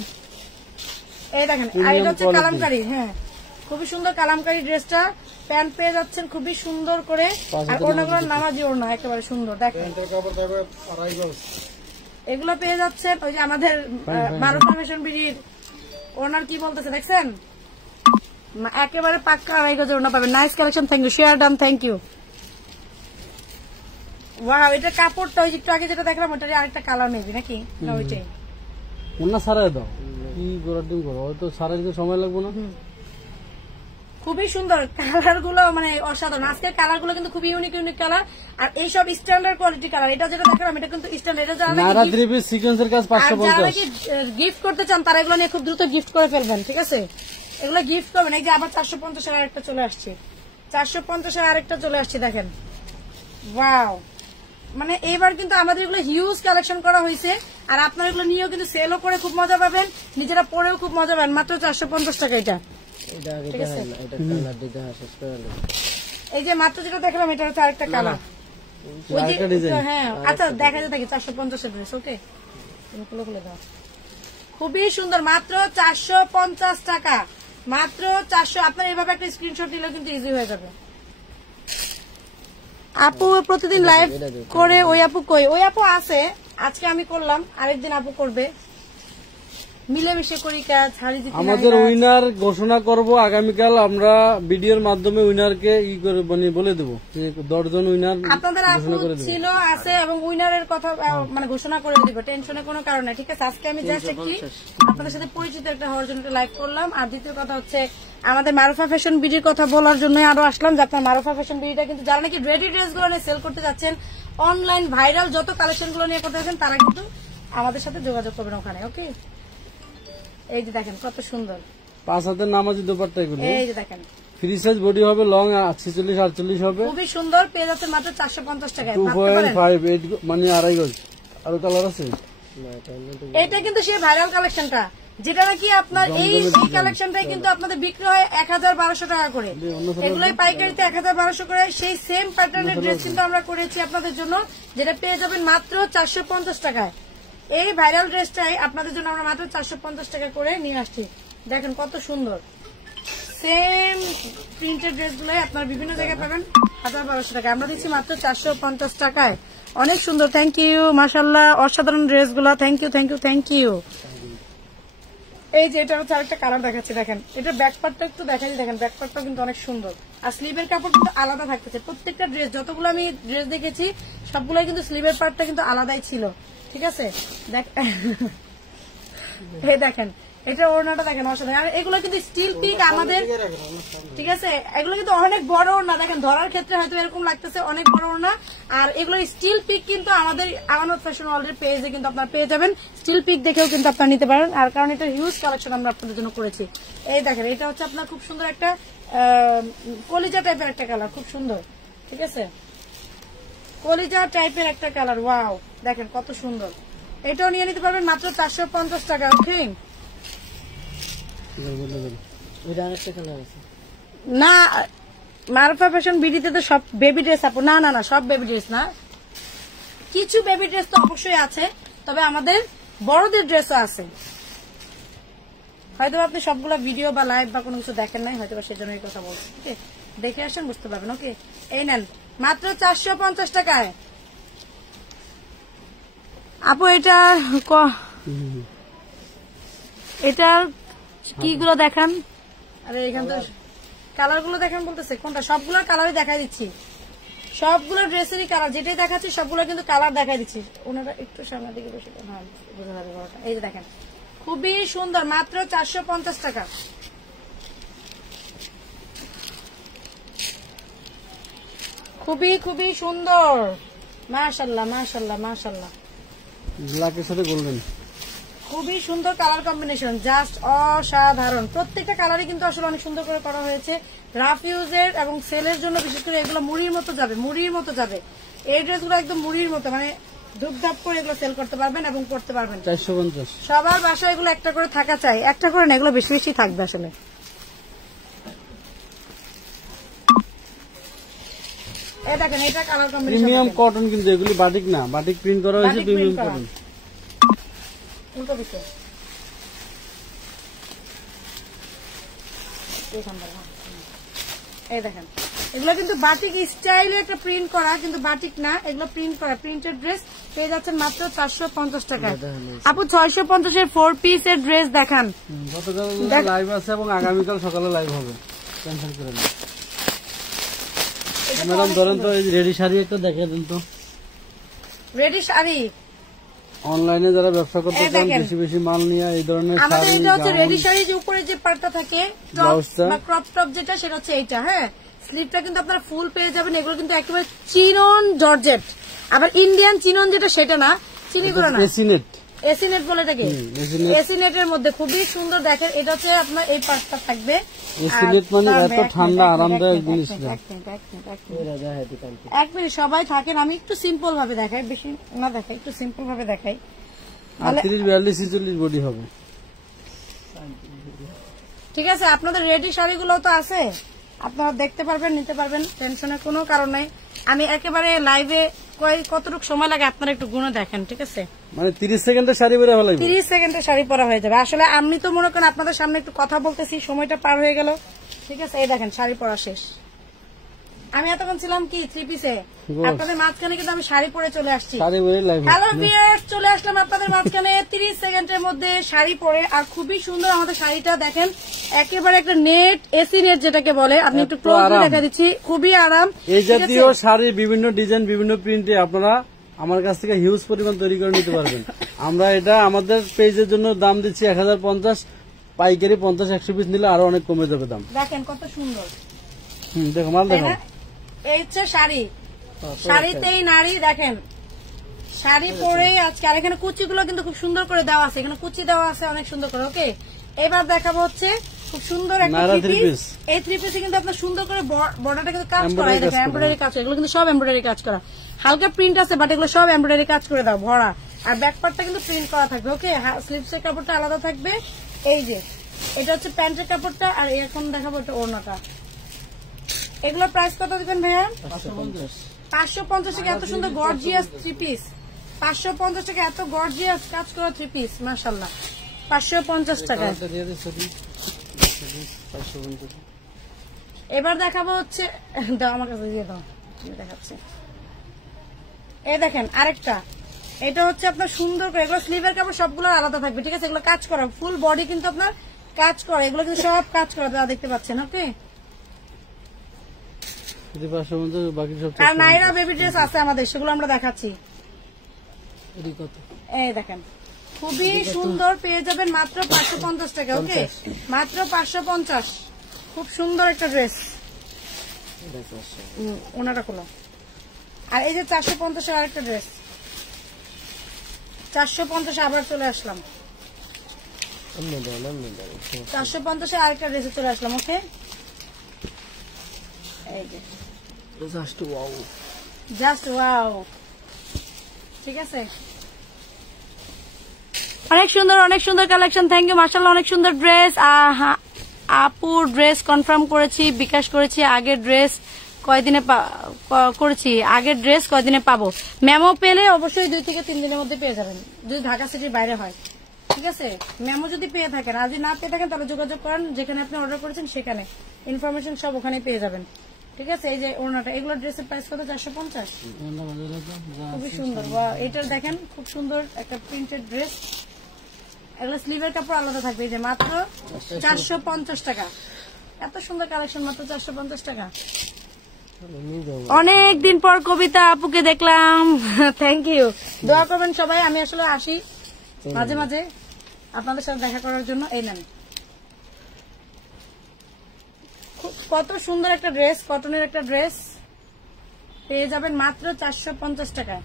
এই দেখেন। আর এটা হচ্ছে কালামকারী, হ্যাঁ খুবই সুন্দর কালামকারী ড্রেসটা, প্যান্ট পেয়ে যাচ্ছেন খুবই সুন্দর করে, আর ওড়নাগুলো নামাজি ওড়না একেবারে সুন্দর দেখেন। এগুলো পেয়ে যাচ্ছেন ওই যে আমাদের মারুফা ফ্যাশন বিডির ওনার কি বলতেছে দেখছেন, একেবারে পাক্কা 2.5 গজের ওড়না পাবেন। Nice collection, thank you, share done, thank you. Wow, এটা কাপড়টা ওই একটু আগে যেটা দেখলাম ওটারই আরেকটা কালার মেবি নাকি, না ওইটাই ওনা সারাই দাও, কি করার দিন করো, হয়তো সারাই দিতে সময় লাগবে না। খুবই সুন্দর কালার গুলো, মানে অসাধারণ। আজকের কালার গুলো কিন্তু খুবই ইউনিক ইউনিক কালার, আর এইসব স্ট্যান্ডার্ড কোয়ালিটি কালার। এটা যেটা দেখলাম এটা কিন্তু স্ট্যান্ডার্ড, এটা যারা সিকোয়েন্সের কাজ 550, গিফট করতে চান তারা এগুলো নিয়ে খুব দ্রুত গিফট করে ফেলবেন, ঠিক আছে। এগুলো গিফট করবেন। এই যে আবার 450 এর আরেকটা চলে আসছে, 450 এর আরেকটা চলে আসছে দেখেন। ওয়াও, মানে এবার কিন্তু আমাদের এগুলো হিউজ কালেকশন করা হয়েছে, আর আপনারা এগুলো নিয়েও কিন্তু সেলও করে খুব মজা পাবেন, নিজেরা পরেও খুব মজা পাবেন। মাত্র 450 টাকা এটা। এই যে মাত্র যেটা দেখলাম এটা হচ্ছে আরেকটা কালার, হ্যাঁ আচ্ছা দেখা যায় দেখি 450 এর ড্রেস, ওকে খুলে দাও। খুবই সুন্দর, মাত্র 450 টাকা, মাত্র 400। আপনার এইভাবে একটা স্ক্রিনশট দিলেও কিন্তু ইজি হয়ে যাবে। আপু প্রতিদিন লাইভ করে, ওই আপু কই? ওই আপু আছে, আজকে আমি করলাম, আরেকদিন আপু করবে, মিলেমিশে করি কাজ। আমাদের উইনার ঘোষণা করব আগামীকাল, আমরা ভিডিওর মাধ্যমে উইনারকে বলে দেবো, 10 জন উইনার আপনাদের আপু ছিল আছে, এবং উইনারের কথা মানে ঘোষণা করে দিব, টেনশনের কোনো কারণ নেই, ঠিক আছে। আজকে আমি জাস্ট কি আপনাদের সাথে পরিচিত একটা হওয়ার জন্য লাইভ করলাম। আর দ্বিতীয় কথা হচ্ছে আমাদের মারুফা ফ্যাশন বিডির কথা বলার জন্য আরো আসলাম, যে আপনার মারুফা ফ্যাশন বিডিটা কিন্তু যারা নাকি রেডি ড্রেস গুলো নিয়ে সেল করতে যাচ্ছেন, অনলাইন ভাইরাল যত কালেকশন গুলো নিয়ে করতে যাচ্ছেন, তারা কিন্তু আমাদের সাথে যোগাযোগ করবেন ওখানে, ওকে। এই যে দেখেন কত সুন্দর 5 হাতের নামাজি দোপাট্টা এগুলো, এই যে দেখেন ফ্রি সাইজ বডি হবে, লং 46 48 হবে, খুবই সুন্দর। পেয়ে যাচ্ছে মাত্র 450 টাকায়, 2.58 মানে 2.5 গজ। আরো কালার আছে, এটা কিন্তু সেই ভাইরাল কালেকশনটা, যেটা নাকি আপনার এই কালেকশনটাই কিন্তু আপনাদের বিক্রি হয় 1000-1200 টাকা করে, এগুলোই পাইকারিতে 1000-1200 করে। সেই সেম প্যাটার্নের ড্রেস কিন্তু আমরা করেছি আপনাদের জন্য, যেটা পেয়ে যাবেন মাত্র 450 টাকায়। এই ভাইরাল ড্রেসটাই আপনাদের জন্য আমরা মাত্র 450 টাকা করে নিয়ে আসছি। দেখেন কত সুন্দর, সেম প্রিন্টেড ড্রেসগুলোই আপনারা বিভিন্ন জায়গায় পাবেন 1000-1200 টাকা, আমরা দিচ্ছি মাত্র 450 টাকায়। অনেক সুন্দর, থ্যাংক ইউ, মাশাআল্লাহ, অসাধারণ ড্রেসগুলো, thank you thank you thank you. এই যে এটা হচ্ছে আরেকটা কালার দেখাচ্ছি, দেখেন এটা ব্যাকপার্টটা একটু দেখাচ্ছি, দেখেন ব্যাকপার্টটা কিন্তু অনেক সুন্দর, আর স্লিভের কাপড় কিন্তু আলাদা থাকতেছে। প্রত্যেকটা ড্রেস যতগুলো আমি ড্রেস দেখেছি সবগুলোই কিন্তু স্লিভের পার্টটা কিন্তু আলাদাই ছিল, ঠিক আছে। এই দেখেন এটা ওড়নাটা দেখেন অসাধারণ, আর এগুলো কিন্তু স্টিল পিক আমাদের, ঠিক আছে। এগুলো কিন্তু অনেক বড় ওড়না, দেখেন ধরার ক্ষেত্রে হয়তো এরকম লাগতেছে অনেক বড় ওড়না, আর এগুলো স্টিল পিক কিন্তু আমাদের আমানত ফ্যাশন ওয়ার্ল্ডের পেজে কিন্তু আপনারা পেয়ে যাবেন, স্টিল পিক দেখেও কিন্তু আপনারা নিতে পারেন। আর কারণ এটা হিউজ কালেকশন আমরা আপনাদের জন্য করেছি। এই দেখেন এটা হচ্ছে আপনার খুব সুন্দর একটা কলিজা টাইপের একটা কালার, খুব সুন্দর, ঠিক আছে, কলিজা টাইপের একটা কালার। ওয়াও, দেখেন কত সুন্দর, এটাও নিয়ে নিতে পারবেন মাত্র 450 টাকা, ওকে। না মারুফা ফ্যাশন বিডিতে তো সব বেবি ড্রেস আপু, না না না সব বেবি ড্রেস না, কিছু বেবি ড্রেস তো অবশ্যই আছে, তবে আমাদের বড়দের ড্রেসও আছে। হয়তো আপনি সবগুলো ভিডিও বা লাইভ বা কোনো কিছু দেখেন নাই, হয়তো সেজন্য এই কথা বলছি, ওকে। দেখে আসেন বুঝতে পারবেন, ওকে। এই নেন মাত্র 450 টাকায় আপু। এটার কিগুলো দেখান, আরে এখান তো কালার গুলো দেখান বলতেছে, কোনটা? সবগুলো কালারই দেখাই দিচ্ছি, সবগুলো ড্রেসেরই কালার, যেটাই দেখাচ্ছি সবগুলো কিন্তু কালার দেখাই দিচ্ছি। ওনারা একটু সামনের দিকে বসে, হ্যাঁ বুঝতে পারবে বড়টা। এই যে দেখেন খুবই সুন্দর, মাত্র 450 টাকা। খুবই খুবই সুন্দর, মাশাআল্লাহ মাশাআল্লাহ মাশাআল্লাহ। ব্ল্যাকের সাথে গোল্ডেন, খুবই সুন্দর কালার কম্বিনেশন, জাস্ট অসাধারণ। প্রত্যেকটা কালারই কিন্তু আসলে অনেক সুন্দর করে করা হয়েছে, রাফ ইউজের এবং সেলের জন্য বিশেষ করে এগুলো মুড়ির মতো যাবে, মুড়ির মতো যাবে। এই ড্রেসগুলো একদম মুড়ির মতো, মানে ধূপধাপ করে এগুলো সেল করতে পারবেন এবং পড়তে পারবেন। 450। সবার বাসায় এগুলো একটা করে থাকা চাই, একটা করে না, এগুলো বেশি বেশি থাকবে আসলে। এই দেখেন এটা কালার কম্বিনেশন প্রিমিয়াম কটন, কিন্তু এগুলি বাটিক না, বাটিক প্রিন্ট করা হয়েছে, বাটিক প্রিমিয়াম print করা। কটন। উল্টো দিকে এই দেখেন এগুলো কিন্তু বাটিক স্টাইলে একটা প্রিন্ট করা, কিন্তু বাটিক না, এগুলো প্রিন্ট করা প্রিন্টেড ড্রেস পেয়ে যাচ্ছেন মাত্র 450 টাকায়। আপু 650 এর 4 পিসের ড্রেস দেখান। গতকাল লাইভ আছে এবং আগামীকাল সকালে লাইভ হবে, টেনশন করেন না। ম্যাডাম ধরেন তো, এই রেডি শাড়ি একটা দেখে দেন তো। রেডি শাড়ি অনলাইনে যারা ব্যবসা করতে এই চান, দেখেন। বেশি বেশি মাল নিয়ে এই ধরনের আমাদের শাড়ি, এটা হচ্ছে গাউন, রেডি শাড়ি, যে উপরে যে পার্টটা থাকে টপ ব্লাউজটা। বা ক্রপ টপ যেটা, সেটা হচ্ছে এইটা। হ্যাঁ, স্লিভটা কিন্তু আপনারা ফুল পেয়ে যাবেন। এগুলো কিন্তু একেবারে চিনন জর্জেট, আবার ইন্ডিয়ান চিনন যেটা সেটা না, চিনিগুলো না, এসিনেট, এসিনেট বলে এটাকে। এসিনেট। এসিনেটের মধ্যে খুবই সুন্দর দেখেন, এটা হচ্ছে আপনার এই পার্টটা থাকবে। এসিনেট মানে এত ঠান্ডা আরামদায়ক জিনিস না। এক মিনিট সবাই থাকেন, আমি একটু সিম্পল ভাবে দেখাই, বেশি না দেখাই, একটু সিম্পল ভাবে দেখাই। 38, 42, 46 বডি হবে। ঠিক আছে, আপনাদের রেডি শাড়িগুলো তো আছে, আপনারা দেখতে পারবেন, নিতে পারবেন, টেনশনের কোনো কারণ নাই। আমি একেবারে লাইভে কতটুকু সময় লাগে আপনারা একটু গুনে দেখেন, ঠিক আছে? মানে 30 সেকেন্ডের শাড়ি বের হয়ে 30 সেকেন্ডে শাড়ি পরা হয়ে যাবে। আসলে আমি তো মনে করেন আপনাদের সামনে একটু কথা বলতেছি, সময়টা পার হয়ে গেল, ঠিক আছে? এই দেখেন শাড়ি পরা শেষ। আমি এতক্ষণ ছিলাম কি 3 পিসে, আপনাদের মাঝখানে কিন্তু আমি শাড়ি পরে চলে আসছি। শাড়ি বের লাইভ। হ্যালো ভিউয়ার্স, চলে আসলাম আপনাদের মাঝখানে 30 সেকেন্ডের মধ্যে শাড়ি পরে। আর খুবই সুন্দর আমাদের শাড়িটা দেখেন, একেবারে একটা নেট, এসি নেট যেটাকে বলে। আপনি একটু ক্লোজলি দেখা দিচ্ছি, খুবই আরাম। এই জাতীয় শাড়ি বিভিন্ন ডিজাইন, বিভিন্ন প্রিন্টে আপনারা আমার কাছ থেকে হিউজ পরিমাণ তৈরি করে নিতে পারবেন। আমরা এটা আমাদের পেজের জন্য দাম দিচ্ছি 1050, পাইকারি 50-100 পিস নিলে আরো অনেক কমে যাবে দাম। দেখেন কত সুন্দর। দেখো মাল দেখো। এই হচ্ছে শাড়ি, শাড়িতেই নারী দেখেন, শাড়ি পরেই আজকে। আর এখানে কুচিগুলো কিন্তু খুব সুন্দর করে দেওয়া আছে, এখানে কুচি দেওয়া আছে অনেক সুন্দর করে। ওকে, এবার দেখাবো হচ্ছে খুব সুন্দর একটা থ্রি পিস। এই থ্রি পিসে কিন্তু আপনার সুন্দর করে বর্ডারটা কিন্তু কাজ করা, দেখেন এমব্রয়ডারি কাজ, এগুলো কিন্তু সব এমব্রয়ডারি কাজ করা। হালকা প্রিন্ট আছে, বাট এগুলো সব এমব্রয়ডারি কাজ করে দাও ভরা। আর ব্যাক পার্টটা কিন্তু প্রিন্ট করা থাকবে। ওকে, স্লিভসের কাপড়টা আলাদা থাকবে। এই যে এটা হচ্ছে প্যান্টের কাপড়টা, আর এখন দেখাবো এটা ওড়নাটা। এগুলোর প্রাইস কত দিবেন ভাইয়া? 550 টাকা। এত সুন্দর গর্জিয়াস থ্রি পিস, 550 টাকা। এত গর্জিয়াস কাজ করা থ্রি পিস, মাশাআল্লাহ, 550 টাকা। এবার দেখাবো হচ্ছে, দাও আমার কাছে দিয়ে দাও, দেখাচ্ছি। এই দেখেন আরেকটা, এটা হচ্ছে আপনার সুন্দর করে, এগুলো স্লিভের কাপড় সবগুলো আলাদা থাকবে, ঠিক আছে? এগুলো কাজ করা, ফুল বডি কিন্তু আপনার কাজ করে, এগুলো কিন্তু সব কাজ করা, যা দেখতে পাচ্ছেন। ওকে, আর নাইরা বেবি ড্রেস আছে আমাদের, সেগুলো আমরা দেখাচ্ছি। এই দেখেন খুবই সুন্দর, পেয়ে যাবেন মাত্র 550 টাকা। ওকে, মাত্র 550। খুব সুন্দর একটা ড্রেস, ওনাটা খোলো। আর এই যে 450 এর আরেকটা ড্রেস, 450 আবার চলে আসলাম, 450 আরেকটা ড্রেসে চলে আসলাম। ওকে, এই যে জাস্ট ওয়াও, ঠিক আছে? অনেক সুন্দর, অনেক সুন্দর কালেকশন। থ্যাংক ইউ, মাশাআল্লাহ, অনেক সুন্দর ড্রেস। আপুর ড্রেস কনফার্ম করেছি, বিকাশ করেছি। আগের ড্রেস কয়দিনে করেছি, আগের ড্রেস কয়দিনে পাবো? মেমো পেলে অবশ্যই 2 থেকে 3 দিনের মধ্যে পেয়ে যাবেন, যদি ঢাকা সিটির বাইরে হয়, ঠিক আছে? মেমো যদি পেয়ে থাকেন, আর যদি না পেয়ে থাকেন তাহলে যোগাযোগ করেন, যেখানে আপনি অর্ডার করেছেন সেখানে ইনফরমেশন সব ওখানে পেয়ে যাবেন, ঠিক আছে? এই যে ওড়নাটা, এগুলো ড্রেসের প্রাইস কত? 450। খুবই সুন্দর, এটার দেখেন খুব সুন্দর একটা প্রিন্টেড ড্রেস। এগুলো স্লিভের কাপড় আলাদা থাকবে। এই যে মাত্র 450 টাকা। এত সুন্দর কালেকশন, মাত্র 450 টাকা। অনেকদিন পর কবিতা আপুকে দেখলাম, থ্যাংক ইউ। দোয়া করবেন সবাই, আমি আসলে আসি মাঝে মাঝে আপনাদের সাথে দেখা করার জন্য। এই নেন, কত সুন্দর একটা ড্রেস, কটনের একটা ড্রেস পেয়ে যাবেন মাত্র 450 টাকা।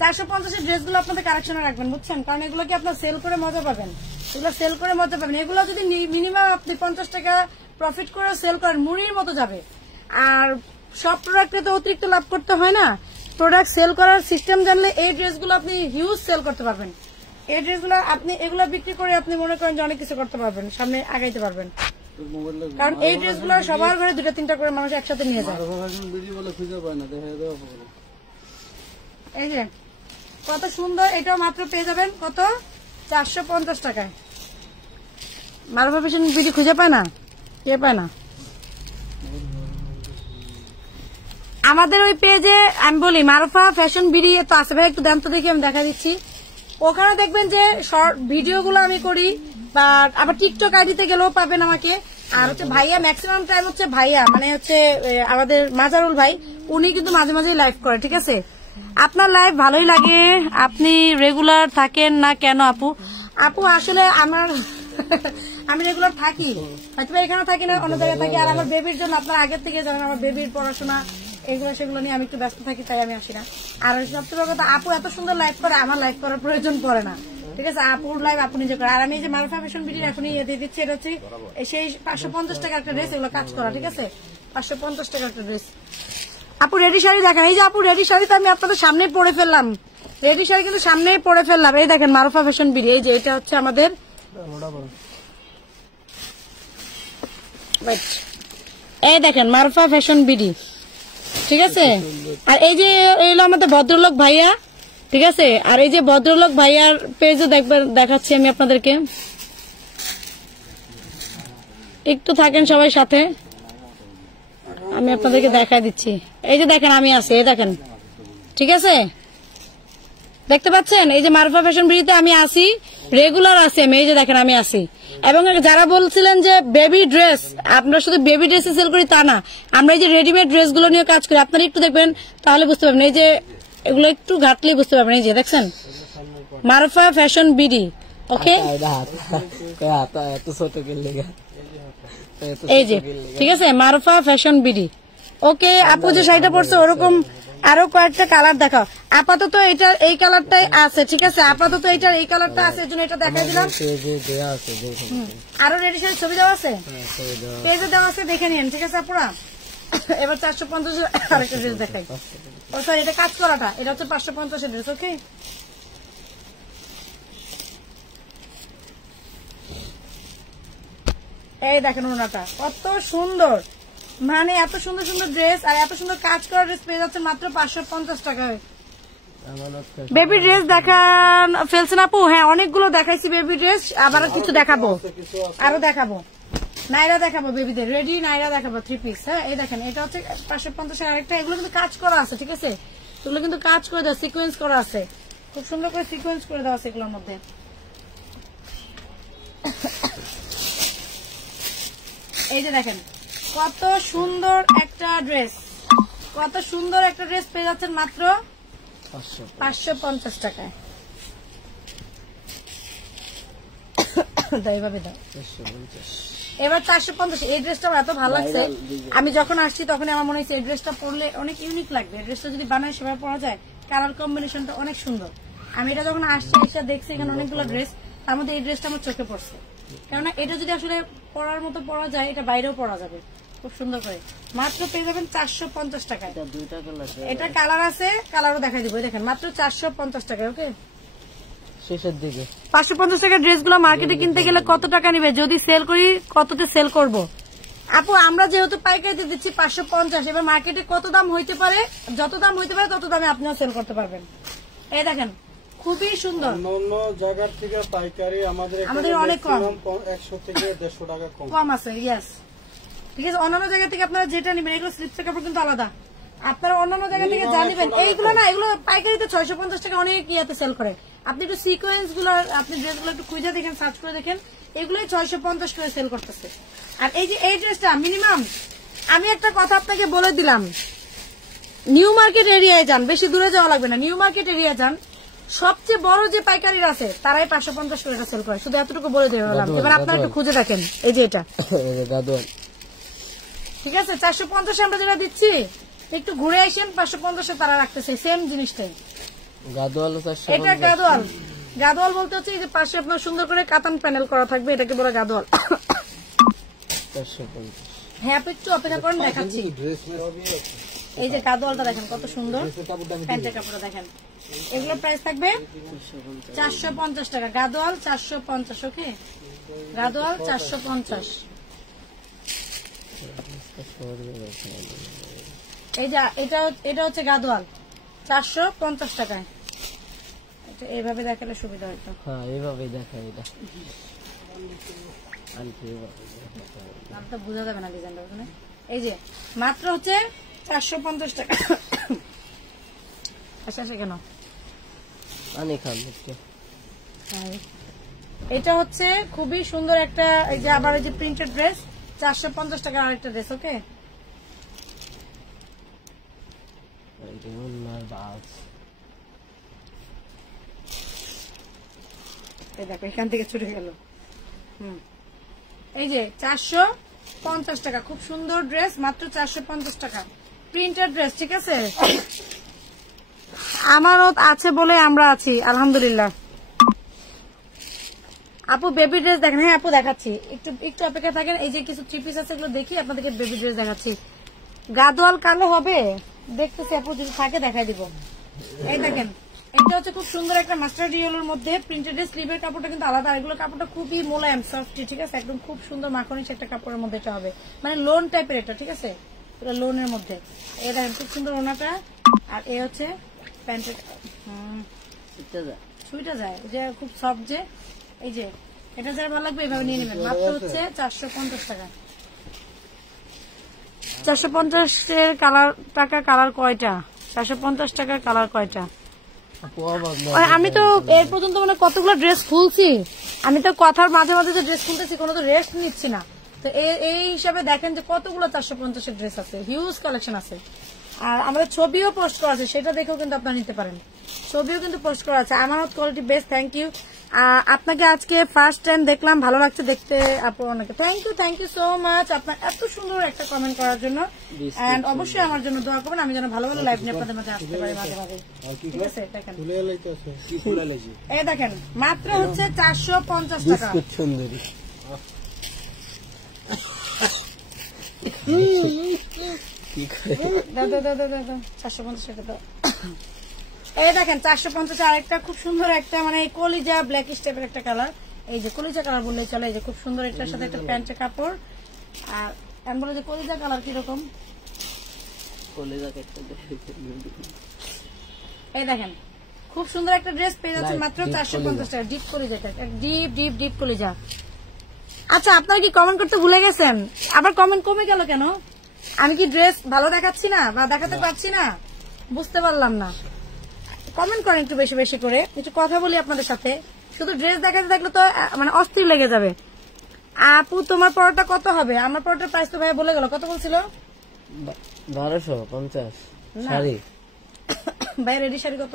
450 এর ড্রেসগুলো আপনাদের কালেকশনে রাখবেন, বুঝছেন? কারণ এগুলো কি আপনার সেল করে মজা পাবেন, এগুলো সেল করে মজা পাবেন। এগুলো যদি মিনিমাম আপনি 50 টাকা প্রফিট করে সেল করেন, মুড়ির মতো যাবে। আর সব প্রোডাক্টে তো অতিরিক্ত লাভ করতে হয় না, প্রোডাক্ট সেল করার সিস্টেম জানলে এই ড্রেসগুলো আপনি হিউজ সেল করতে পারবেন। এই ড্রেসগুলো আপনি এগুলো বিক্রি করে আপনি মনে করেন যে অনেক কিছু করতে পারবেন, সামনে আগাইতে পারবেন। কারণ এই ড্রেসগুলো সবার ঘরে 2-3টা করে মানুষ একসাথে নিয়ে যায়। এই যে কত সুন্দর, এটাও মাত্র পেয়ে যাবেন কত 450 টাকায়। মারুফা ফ্যাশন বিডি খুঁজে পায় না, কে পায় না? আমাদের ওই পেজে আমি বলি মারুফা ফ্যাশন বিডি তো আছে ভাই, একটু দেন তো দেখি, আমি দেখা দিচ্ছি। ওখানে দেখবেন যে শর্ট ভিডিও গুলো আমি করি, বা আবার টিকটক আইডিতে গেলেও পাবেন আমাকে। আর হচ্ছে ভাইয়া ম্যাক্সিমাম টাইম হচ্ছে ভাইয়া মানে হচ্ছে আমাদের মাজারুল ভাই, উনি কিন্তু মাঝে মাঝে লাইভ করে, ঠিক আছে? আপনার লাইভ ভালোই লাগে, আপনি রেগুলার থাকেন না কেন আপু? আপু আসলে আমার আমি রেগুলার থাকি, হয়তো এখানে থাকি না, অন্য জায়গায় থাকি। আর আমার বেবির জন্য আপনার আগের থেকে জানেন আমার বেবির পড়াশোনা এগুলো সেগুলো নিয়ে আমি একটু ব্যস্ত থাকি, তাই আমি আসি না। আর সবচেয়ে বড় কথা, আপু এত সুন্দর লাইভ করে, আমার লাইভ করার প্রয়োজন পড়ে না, ঠিক আছে? আপুর লাইভ আপু নিজে করে। আর আমি এই যে মারুফা ফ্যাশন বিডির এখনই দিয়ে দিচ্ছি, এটা হচ্ছে সেই 550 টাকা একটা ড্রেস, এগুলো কাজ করা, ঠিক আছে? 550 টাকা একটা ড্রেস। আপু রেডি শাড়ি দেখেন, এই যে আপু রেডি শাড়ি তো আমি আপনাদের সামনে পরে ফেললাম, রেডি শাড়ি কিন্তু সামনেই পরে ফেললাম। এই দেখেন মারুফা ফ্যাশন বিডি, এই যে এটা হচ্ছে আমাদের, এই দেখেন মারুফা ফ্যাশন বিডি, ঠিক আছে? আর এই যে এইগুলো আমাদের ভদ্রলোক ভাইয়া, ঠিক আছে? আর এই যে ভদ্রলোক ভাইয়ার পেজে দেখবেন, দেখাচ্ছি আমি আপনাদেরকে, একটু থাকেন সবাই সাথে, আমি আপনাদেরকে দেখাই দিচ্ছি। এই যে দেখেন আমি আছি, এই দেখেন, ঠিক আছে? দেখতে পাচ্ছেন এই যে মারুফা ফ্যাশন বিডিতে আমি আসি, রেগুলার আছি আমি, এই যে দেখেন আমি আসি। এবং যারা বলছিলেন যে বেবি ড্রেস, আমরা শুধু বেবি ড্রেস সেল করি তা না, আমরা এই যে রেডিমেড ড্রেস গুলো নিয়ে কাজ করি, আপনারা একটু দেখবেন তাহলে বুঝতে পারবেন। এই যে এগুলো একটু ঘাটলেই বুঝতে পারবেন, এই যে দেখছেন মারুফা ফ্যাশন বিডি, ওকে? এই যে ঠিক আছে মারুফা ফ্যাশন বিডি, ওকে? আপু যে শাড়িটা পরছে ওরকম আরো কয়েকটা কালার দেখাও। আপাতত এটা এই কালারটাই আছে, ঠিক আছে? আপাতত এটার এই কালারটা আছে, এর জন্য এটা দেখাই দিলাম। আরো রেডি শাড়ির ছবি দেওয়া আছে, পেজে দেওয়া আছে, দেখে নিন, ঠিক আছে আপুরা? এবার 450 আরেকটা ড্রেস দেখাই। ও সরি, এটা কাজ করাটা, এটা হচ্ছে 550 ড্রেস, ওকে? এই দেখেন ওনাটা কত সুন্দর, মানে এত সুন্দর সুন্দর ড্রেস আর এত সুন্দর কাজ করা ড্রেস পেয়ে যাচ্ছে মাত্র 550 টাকায়। বেবি ড্রেস দেখান ফেলছেন আপু? হ্যাঁ, অনেকগুলো দেখাইছি বেবি ড্রেস, আবার কিছু দেখাবো, আরো দেখাবো, নাইরা দেখাবো, বেবিদের রেডি নাইরা দেখাবো 3 পিস। হ্যাঁ, এই দেখেন এটা হচ্ছে 550 আরেকটা, এগুলো কিন্তু কাজ করা আছে, ঠিক আছে? এগুলো কিন্তু কাজ করে দেওয়া, সিকোয়েন্স করা আছে, খুব সুন্দর করে সিকোয়েন্স করে দেওয়া আছে এগুলোর মধ্যে। এই যে দেখেন কত সুন্দর একটা ড্রেস, কত সুন্দর একটা ড্রেস পেয়ে যাচ্ছেন মাত্র 550 টাকায়। এবার 450। এই ড্রেসটা এত ভালো লাগছে, আমি যখন আসছি তখন আমার মনে হচ্ছে এই ড্রেসটা পরলে অনেক ইউনিক লাগবে। এই ড্রেসটা যদি বানায় সেভাবে পরা যায়, কালার কম্বিনেশনটা অনেক সুন্দর। আমি এটা যখন আসছি এসে দেখছি এখানে অনেকগুলো ড্রেস, তার মধ্যে এই ড্রেসটা আমার চোখে পড়ছে, কেননা এটা যদি আসলে পরার মতো পরা যায়, এটা বাইরেও পরা যাবে খুব সুন্দর করে। মাত্র পেয়ে যাবেন 450 টাকায়। এটা কালার আছে, কালারও দেখাই দিব, দেখেন মাত্র 450 টাকায়, ওকে? শেষের দিকে 550 টাকার ড্রেসগুলো মার্কেটে কিনতে গেলে কত টাকা নিবে, যদি সেল করি কততে সেল করব? আপু আমরা যেহেতু পাইকারিতে দিচ্ছি 550, এবার মার্কেটে কত দাম হইতে পারে, যত দাম হইতে পারে তত দামে আপনিও সেল করতে পারবেন। এই দেখেন খুবই সুন্দর, অন্য জায়গার থেকে পাইকারি আমাদের অনেক কম, 100 থেকে 150 টাকা কম আছে। ইয়েস, ঠিক আছে? অন্যান্য জায়গা থেকে আপনারা যেটা নেবেন, এগুলো স্লিপসের কাপড় কিন্তু আলাদা, আপনারা অন্যান্য জায়গা থেকে জানিবেন। এইগুলো না, এগুলো পাইকারিতে 650 টাকা অনেক ইয়েতে সেল করে। আপনি একটু সিকোয়েন্স গুলো, আপনি ড্রেসগুলো একটু খুঁজে দেখেন, সার্চ করে দেখেন, এগুলোই 650 করে সেল করতেছে। আর এই যে এই ড্রেসটা মিনিমাম, আমি একটা কথা আপনাকে বলে দিলাম, নিউ মার্কেট এরিয়ায় যান, বেশি দূরে যাওয়া লাগবে না, নিউ মার্কেট এরিয়া যান, সবচেয়ে বড় যে পাইকারিরা আছে তারাই 550 করে সেল করে, শুধু এতটুকু বলে দিলাম। এবার আপনারা একটু খুঁজে দেখেন, এই যে এটা, ঠিক আছে? 450 আমরা যেটা দিচ্ছি, একটু ঘুরে আসেন, 550 তারা রাখতেছে সেম জিনিসটাই। এটা গাদোয়াল, গাদোয়াল বলতে হচ্ছে এই যে পাশে আপনার সুন্দর করে কাতান প্যানেল করা থাকবে, এটাকে বলে গাদোয়াল। হ্যাঁ, আপনি একটু অপেক্ষা করেন, দেখাচ্ছি। এই যে গাদোয়ালটা দেখেন কত সুন্দর, প্যান্টের কাপড়টা দেখেন। এগুলোর প্রাইস থাকবে 450 টাকা। গাদোয়াল 450। ওকে, গাদোয়াল 450। এই যে এটা হচ্ছে গাদোয়াল 450 টাকায়। এটা এইভাবে দেখালে সুবিধা হতো। হ্যাঁ এইভাবেই দেখায় এটা। নামটা বোঝা যাবে না ডিজাইনটা ওখানে। এই যে মাত্র হচ্ছে 450 টাকা। আচ্ছা কেন পানি খান একটু। এটা হচ্ছে খুবই সুন্দর একটা, এই যে আবার এই যে প্রিন্টেড ড্রেস 450 টাকা আরেকটা ড্রেস। ওকে, এই দেখো এখান থেকে ছুটে গেল। এই যে 450 টাকা, খুব সুন্দর ড্রেস, মাত্র 450 টাকা প্রিন্টেড ড্রেস। ঠিক আছে, আমারও আছে বলে আমরা আছি আলহামদুলিল্লাহ। আপু বেবি ড্রেস দেখেন। হ্যাঁ আপু দেখাচ্ছি, একটু অপেক্ষা থাকেন। এই যে কিছু থ্রি পিস আছে, এগুলো দেখি আপনাদেরকে বেবি ড্রেস দেখাচ্ছি। গাদোয়াল কালো হবে দেখতেছি আপু, যদি থাকে দেখাই দিব। এই দেখেন এটা হচ্ছে খুব সুন্দর একটা মাস্টার্ড ইয়েলোর মধ্যে প্রিন্টেড স্লিভের কাপড়টা কিন্তু আলাদা, এগুলো কাপড়টা খুবই মোলায়েম সফট। ঠিক আছে, একদম খুব সুন্দর মাখনিস একটা কাপড়ের মধ্যে এটা হবে, মানে লোন টাইপের এটা। ঠিক আছে, এটা লোনের মধ্যে। এই দেখেন খুব সুন্দর ওনাটা, আর এ হচ্ছে প্যান্টের। সুইটা যায় যে খুব সফট যে। এই যে এটা যারা ভালো লাগবে এইভাবে নিয়ে নেবেন। মাত্র হচ্ছে 450 টাকা। 450 টাকা কালার কয়টা? 450 টাকার কালার কয়টা? আমি তো এর পর্যন্ত মানে কতগুলো ড্রেস খুলছি, আমি তো কথার মাঝে মাঝে যে ড্রেস খুলতেছি কোনো তো রেস্ট নিচ্ছি না। তো এই হিসাবে দেখেন যে কতগুলো 450 ড্রেস আছে, হিউজ কালেকশন আছে। আর আমাদের ছবিও পোস্ট করা আছে, সেটা দেখেও কিন্তু আপনারা নিতে পারেন। ছবিও কিন্তু পোস্ট করা আছে। আমানত কোয়ালিটি বেস্ট। থ্যাংক ইউ আপনাকে, আজকে ফার্স্ট টাইম দেখলাম, ভালো লাগছে দেখতে আপু, অনেকে থ্যাংক ইউ সো মাচ আপনার এত সুন্দর একটা কমেন্ট করার জন্য। এন্ড অবশ্যই আমার জন্য দোয়া করবেন, আমি যেন ভালো ভালো লাইভ নিয়ে আপনাদের মাঝে আসতে পারি মাঝে মাঝে। ঠিক আছে, দেখেন এই দেখেন মাত্র হচ্ছে 450 টাকা। সুন্দরী দাদা 450 টাকা দাও। এই দেখেন 450 আরেকটা খুব সুন্দর একটা, মানে কলিজা ব্ল্যাক স্টেপের একটা কালার। এই যে কলিজা কালার বললেই চলে। এই যে খুব সুন্দর এটার সাথে একটা প্যান্টের কাপড়। আর আমি বলে যে কলিজা কালার কিরকম, এই দেখেন খুব সুন্দর একটা ড্রেস পেয়ে যাচ্ছে মাত্র 450 টাকা। ডিপ কলিজা, ডিপ কলিজা। আচ্ছা আপনারা কি কমেন্ট করতে ভুলে গেছেন? আবার কমেন্ট কমে গেল কেন? আমি কি ড্রেস ভালো দেখাচ্ছি না বা দেখাতে পারছি না? বুঝতে পারলাম না। কমেন্ট করেন একটু বেশি বেশি করে, একটু কথা বলি আপনাদের সাথে। শুধু ড্রেস দেখাতে থাকলে তো মানে অস্থির লেগে যাবে। আপু তোমার পরোটা কত হবে? আমার পরোটার প্রাইস তো ভাইয়া বলে গেল, কত বলছিল? 1250 শাড়ি। ভাই রেডি শাড়ি কত?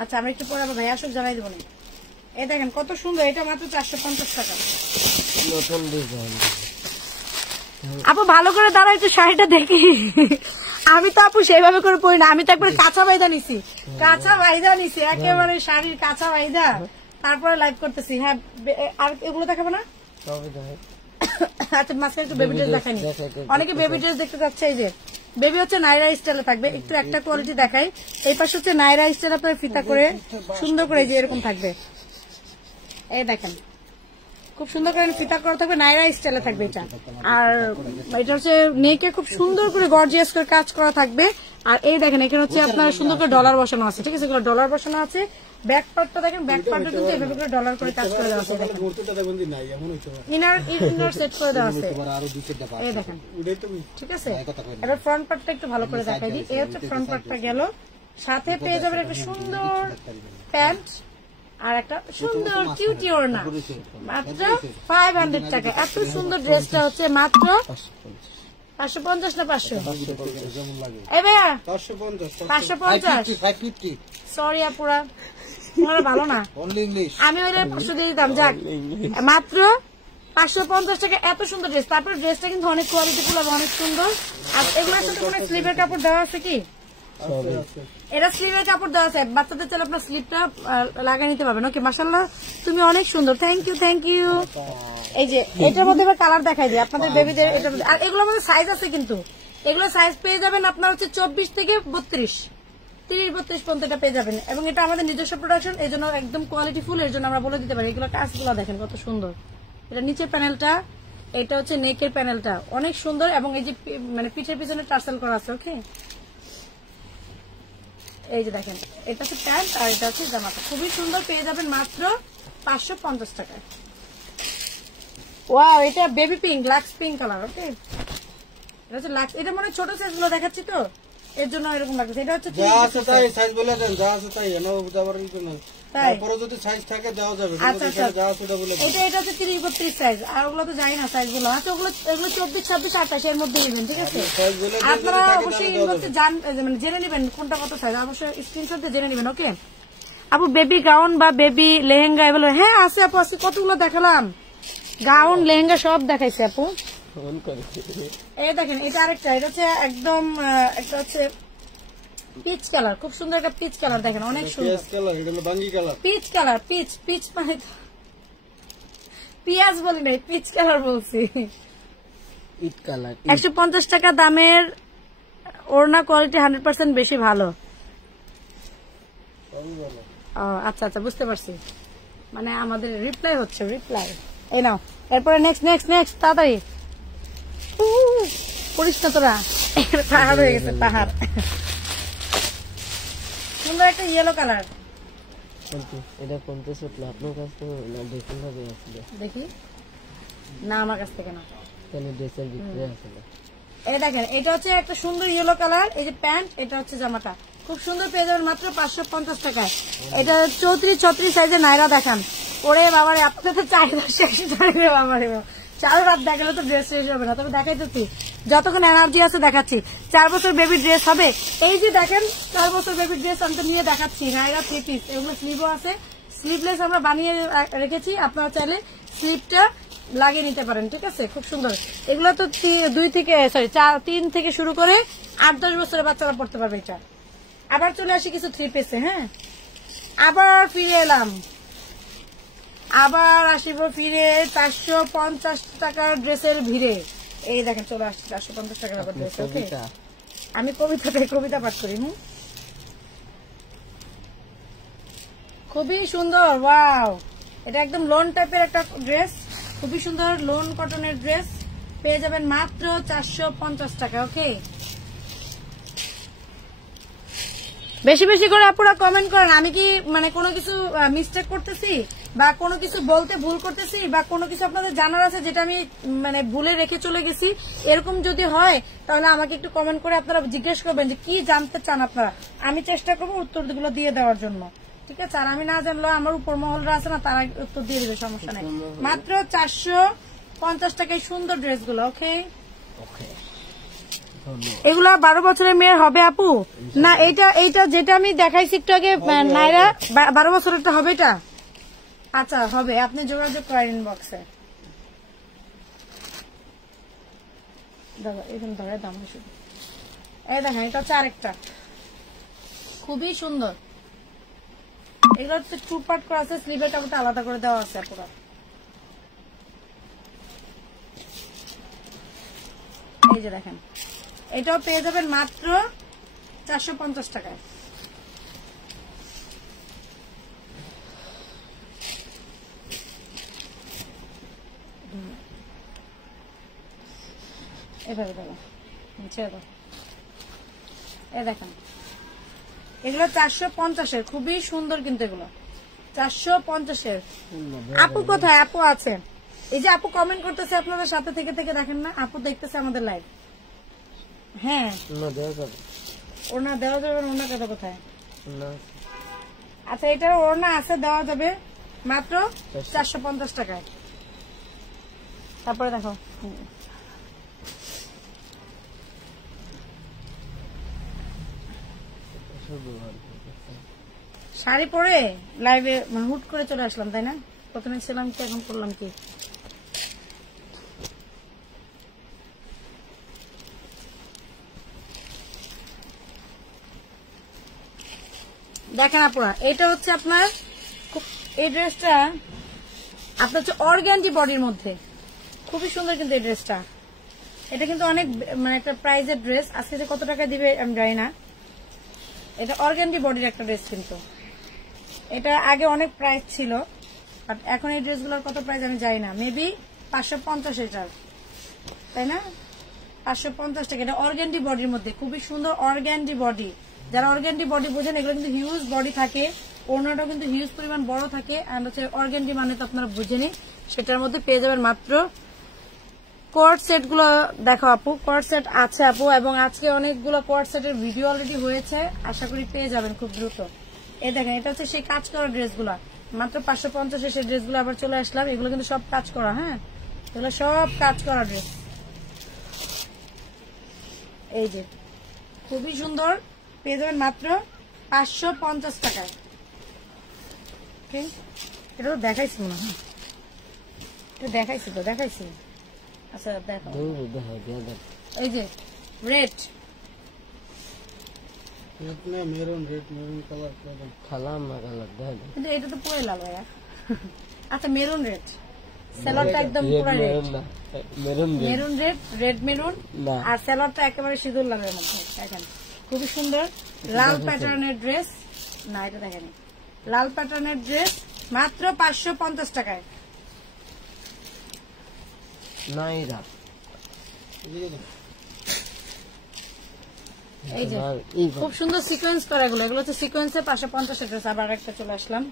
আচ্ছা আমরা একটু পরে ভাই আসুক জানাই দেবো না। এই দেখেন কত সুন্দর, এটা মাত্র 450 টাকা। নতুন ডিজাইন। আপু ভালো করে দাঁড়া, একটু শাড়িটা দেখি। আমি তো আপু সেইভাবে করে পরি না, আমি তো একবার কাঁচা বাইদা নিছি, একেবারে শাড়ির কাঁচা বাইদা, তারপরে লাইভ করতেছি। হ্যাঁ আর এগুলো দেখাবো না? আচ্ছা মাঝখানে একটু বেবি ড্রেস দেখাইনি, অনেকে বেবি ড্রেস দেখতে যাচ্ছে। এই যে বেবি হচ্ছে নাইরা স্টাইলে থাকবে, একটু একটা কোয়ালিটি দেখাই। এই পাশে হচ্ছে নাইরা স্টাইল, আপনার ফিতা করে সুন্দর করে যে এরকম থাকবে। এই দেখেন খুব সুন্দর করে ফিতা করা থাকবে, নাইরা স্টাইলে থাকবে এটা। আর এটা হচ্ছে নেকে খুব সুন্দর করে গর্জিয়াস করে কাজ করা থাকবে। আর এই দেখেন এখানে হচ্ছে আপনার সুন্দর করে ডলার বসানো আছে। ঠিক আছে, ডলার বসানো আছে। ব্যাক পার্টটা দেখেন, ব্যাক পার্টটা কিন্তু এভাবে করে ডলার করে কাজ করে দেওয়া আছে। ইনার সেট করে দেওয়া আছে, এই দেখেন। ঠিক আছে, এবার ফ্রন্ট পার্টটা একটু ভালো করে দেখাই দিই। এই হচ্ছে ফ্রন্ট পার্টটা গেল, সাথে পেয়ে যাবেন একটা সুন্দর প্যান্ট আর একটা সুন্দর কিউটি ওড়না, মাত্র 500 টাকা। এত সুন্দর ড্রেসটা হচ্ছে মাত্র 550 না 500? এই ভাইয়া 550। সরি আপুরা, তোমার ভালো না, আমি ওইটা 500 দিয়ে দিতাম। যাক, মাত্র 550 টাকা এত সুন্দর ড্রেস। তারপরে ড্রেসটা কিন্তু অনেক কোয়ালিটিফুল এবং অনেক সুন্দর। আর এগুলোর সাথে কোনো স্লিভের কাপড় দেওয়া আছে কি? এটা স্লিভের কাপড় দেওয়া আছে, বাচ্চাদের চাইলে আপনার স্লিভটা লাগিয়ে নিতে পারবেন। ওকে, মাশাআল্লাহ তুমি অনেক সুন্দর। Thank you. এই যে এটার মধ্যে এবার কালার দেখাই যায় আপনাদের বেবিদের। এটার মধ্যে আর এগুলোর মধ্যে সাইজ আছে কিন্তু, এগুলো সাইজ পেয়ে যাবেন আপনার হচ্ছে 24 থেকে 32, 30-32 পর্যন্ত এটা পেয়ে যাবেন। এবং এটা আমাদের নিজস্ব প্রোডাকশন, এই জন্য একদম কোয়ালিটি ফুল, এর জন্য আমরা বলে দিতে পারি। এগুলো কাজগুলো দেখেন কত সুন্দর, এটা নিচের প্যানেলটা, এটা হচ্ছে নেকের প্যানেলটা অনেক সুন্দর, এবং এই যে মানে পিঠের পিছনে টার্সেল করা আছে। ওকে, এই যে দেখেন এটা হচ্ছে প্যান্ট আর এটা হচ্ছে জামাটা, খুবই সুন্দর, পেয়ে যাবেন মাত্র 550 টাকায়। ওয়াও, এটা baby pink, Lux pink colour. Okay, এটা হচ্ছে লাক্স, এটা মনে ছোট সাইজ গুলো দেখাচ্ছি তো এর জন্য এরকম লাগছে। এটা হচ্ছে যা আছে তাই সাইজ বলে দেন, যা আছে তাই এনে যাবার কিছু নেই, তারপরে যদি সাইজ থাকে দেওয়া যাবে। আচ্ছা আচ্ছা, এটা হচ্ছে 30-32 সাইজ, আর ওগুলো তো জানি না সাইজ গুলো। আচ্ছা, ওগুলো 24-26-28 এর মধ্যে নেবেন, ঠিক আছে? আপনারা অবশ্যই ইনবক্সে মানে জেনে নেবেন কোনটা কত সাইজ, অবশ্যই স্ক্রিনশট দিয়ে জেনে নেবেন। ওকে আপু, বেবি গাউন বা বেবি লেহেঙ্গা এগুলো? হ্যাঁ আছে আপু, আছে, কতগুলো দেখালাম, গাউন লেহেঙ্গা সব দেখাইছে আপু। এই দেখেন এটা আরেকটা, এটা হচ্ছে একদম একটা হচ্ছে পিচ কালার, খুব সুন্দর একটা পিচ কালার, দেখেন অনেক সুন্দর পিচ কালার। পিচ মানে পিয়াজ বলি নাই, পিচ কালার বলছি। 150 টাকা দামের ওড়না, কোয়ালিটি 100% বেশি ভালো। আচ্ছা আচ্ছা, বুঝতে পারছি, মানে আমাদের রিপ্লাই হচ্ছে, রিপ্লাই। এই নাও, এরপরে নেক্সট তাড়াতাড়ি করিস না তোরা, পাহাড় হয়ে গেছে পাহাড়। সুন্দর একটা ইয়েলো কালার, এটা কোনটা শুটলো আপনার কাছ থেকে না দেখুন ভাবে আসলে? দেখি না, আমার কাছ থেকে না, কেন ড্রেসের ভিতরে আসলে। এই দেখেন এটা হচ্ছে একটা সুন্দর ইয়েলো কালার, এই যে প্যান্ট, এটা হচ্ছে জামাটা, খুব সুন্দর, পেয়ে যাবেন মাত্র 550 টাকায়। এটা 34-36 সাইজের নাইরা দেখান। ওরে বাবারে, আপনাদের তো চাহিদা শেষ যাবে বাবারে, 4 রাত দেখালে তো ড্রেস শেষ হবে না, তবে দেখাইতেছি যতক্ষণ এনার্জি আছে দেখাচ্ছি। 4 বছর বেবি ড্রেস হবে, এই যে দেখেন 4 বছর বেবি ড্রেস আমি তো নিয়ে দেখাচ্ছি, নাইরা 3 পিস, এগুলো স্লিভও আছে, স্লিভলেস আমরা বানিয়ে রেখেছি, আপনারা চাইলে স্লিভটা লাগিয়ে নিতে পারেন, ঠিক আছে? খুব সুন্দর, এগুলো তো 3 থেকে শুরু করে 8-10 বছরের বাচ্চারা পড়তে পারবে এটা। আবার চলে আসি কিছু 3 পিসে, হ্যাঁ আবার ফিরে এলাম, আবার আসিব ফিরে 450 টাকার ড্রেসের ভিড়ে। এই দেখেন চলে আসছে 450 টাকার আবার ড্রেস। ওকে, আমি কবিতা পাঠ করি। খুবই সুন্দর, ওয়াও, এটা একদম লোন টাইপের একটা ড্রেস, খুবই সুন্দর লোন কটনের ড্রেস, পেয়ে যাবেন মাত্র 450 টাকা। ওকে, বেশি বেশি করে আপনারা কমেন্ট করেন, আমি কি মানে কোনো কিছু মিস্টেক করতেছি বা কোনো কিছু বলতে ভুল করতেছি বা কোনো কিছু আপনাদের জানার আছে যেটা আমি মানে ভুলে রেখে চলে গেছি, এরকম যদি হয় তাহলে আমাকে একটু কমেন্ট করে আপনারা জিজ্ঞেস করবেন যে কি জানতে চান আপনারা, আমি চেষ্টা করবো উত্তরগুলো দিয়ে দেওয়ার জন্য, ঠিক আছে? আর আমি না জানলেও আমার উপর মহলরা আছে না, তারা উত্তর দিয়ে দেবে, সমস্যা নেই। মাত্র 450 টাকায় সুন্দর ড্রেসগুলো। ওকে, এগুলা 12 বছরের মেয়ের হবে আপু? না, এইটা যেটা আমি দেখাইছি একটু আগে নাইরা 12 বছরেরটা হবে এটা? আচ্ছা হবে, আপনি যোগাযোগ করেন ইনবক্সে। ধরে দাম শুধু, এই দেখেন এটা হচ্ছে আরেকটা খুবই সুন্দর, এগুলো হচ্ছে 2 পার্ট করা আছে, স্লিভের কাপড়টা আলাদা করে দেওয়া আছে পুরো। এই যে দেখেন, এটাও পেয়ে যাবেন মাত্র 450 টাকায়। এভাবে দেবো, ছেড়ে দাও। এই দেখেন এগুলো 450-এর, খুবই সুন্দর কিন্তু এগুলো 450-এর। আপু কোথায়? আপু আছে, এই যে আপু কমেন্ট করতেছে আপনাদের সাথে থেকে থেকে, দেখেন না আপু দেখতেছে আমাদের লাইভ। হ্যাঁ ওড়না দেওয়া যাবে, ওড়না কথা কোথায়? আচ্ছা, এটার ওড়না আছে, দেওয়া যাবে মাত্র 450 টাকায়। তারপরে দেখো শাড়ি পরে লাইভে হুট করে চলে আসলাম, তাই না? প্রথমে ছিলাম কি, এখন করলাম কি? দেখেন আপুরা, এটা হচ্ছে আপনার এই ড্রেসটা আপনার হচ্ছে অর্গ্যানজি বডির মধ্যে খুবই সুন্দর কিন্তু এই ড্রেসটা। এটা কিন্তু অনেক মানে একটা প্রাইজের ড্রেস, আজকে যে কত টাকা দিবে আমি জানি না। এটা অর্গ্যানজি বডির একটা ড্রেস, কিন্তু এটা আগে অনেক প্রাইস ছিল, বাট এখন এই ড্রেসগুলোর কত প্রাইস আমি জানি না, মেবি 550 এটার, তাই না? 550 টাকা। এটা অর্গ্যানজি বডির মধ্যে খুবই সুন্দর অর্গ্যানজি বডি। যারা অর্গ্যানজি বডি বোঝেন, এগুলো কিন্তু হিউজ বডি থাকে, ওড়নাটাও কিন্তু হিউজ পরিমাণ বড় থাকে। আর হচ্ছে অর্গ্যানজি মানে তো আপনারা বুঝেনি। সেটার মধ্যে পেয়ে যাবেন মাত্র কোয়ার্ড সেট গুলো। দেখো আপু, কোয়ার্ড সেট আছে আপু, এবং আজকে অনেকগুলো কোয়ার্ড সেটের ভিডিও অলরেডি হয়েছে, আশা করি পেয়ে যাবেন খুব দ্রুত। এই দেখেন, এটা হচ্ছে সেই কাজ করা ড্রেসগুলো, মাত্র 550 সেই ড্রেসগুলো আবার চলে আসলাম। এগুলো কিন্তু সব কাজ করা, হ্যাঁ, এগুলো সব কাজ করা ড্রেস। এই যে খুবই সুন্দর, পেয়ে যাবেন মাত্র 550 টাকায়। এটা তো দেখাইছি মনে হয়, এটা দেখাইছি তো, দেখাইছি। আচ্ছা দেখো, এই যে red, maroon red, maroon colour খালাম না কালার দেখ, কিন্তু এটা তো পুরো লাল ভাইয়া। আচ্ছা মেরুন রেড, সেলরটা একদম পুরো red, maroon red, red maroon, আর সেলরটা একেবারে সিঁদুর লালের মধ্যে। দেখেন খুবই সুন্দর লাল প্যাটার্নের ড্রেস। না এটা দেখেন, লাল প্যাটার্নের ড্রেস মাত্র 550 টাকায়। নাইরা এই যে খুব সুন্দর সিকোয়েন্স করা, এগুলো এগুলো হচ্ছে সিকোয়েন্সের 550 ড্রেস। আবার একটা চলে আসলাম,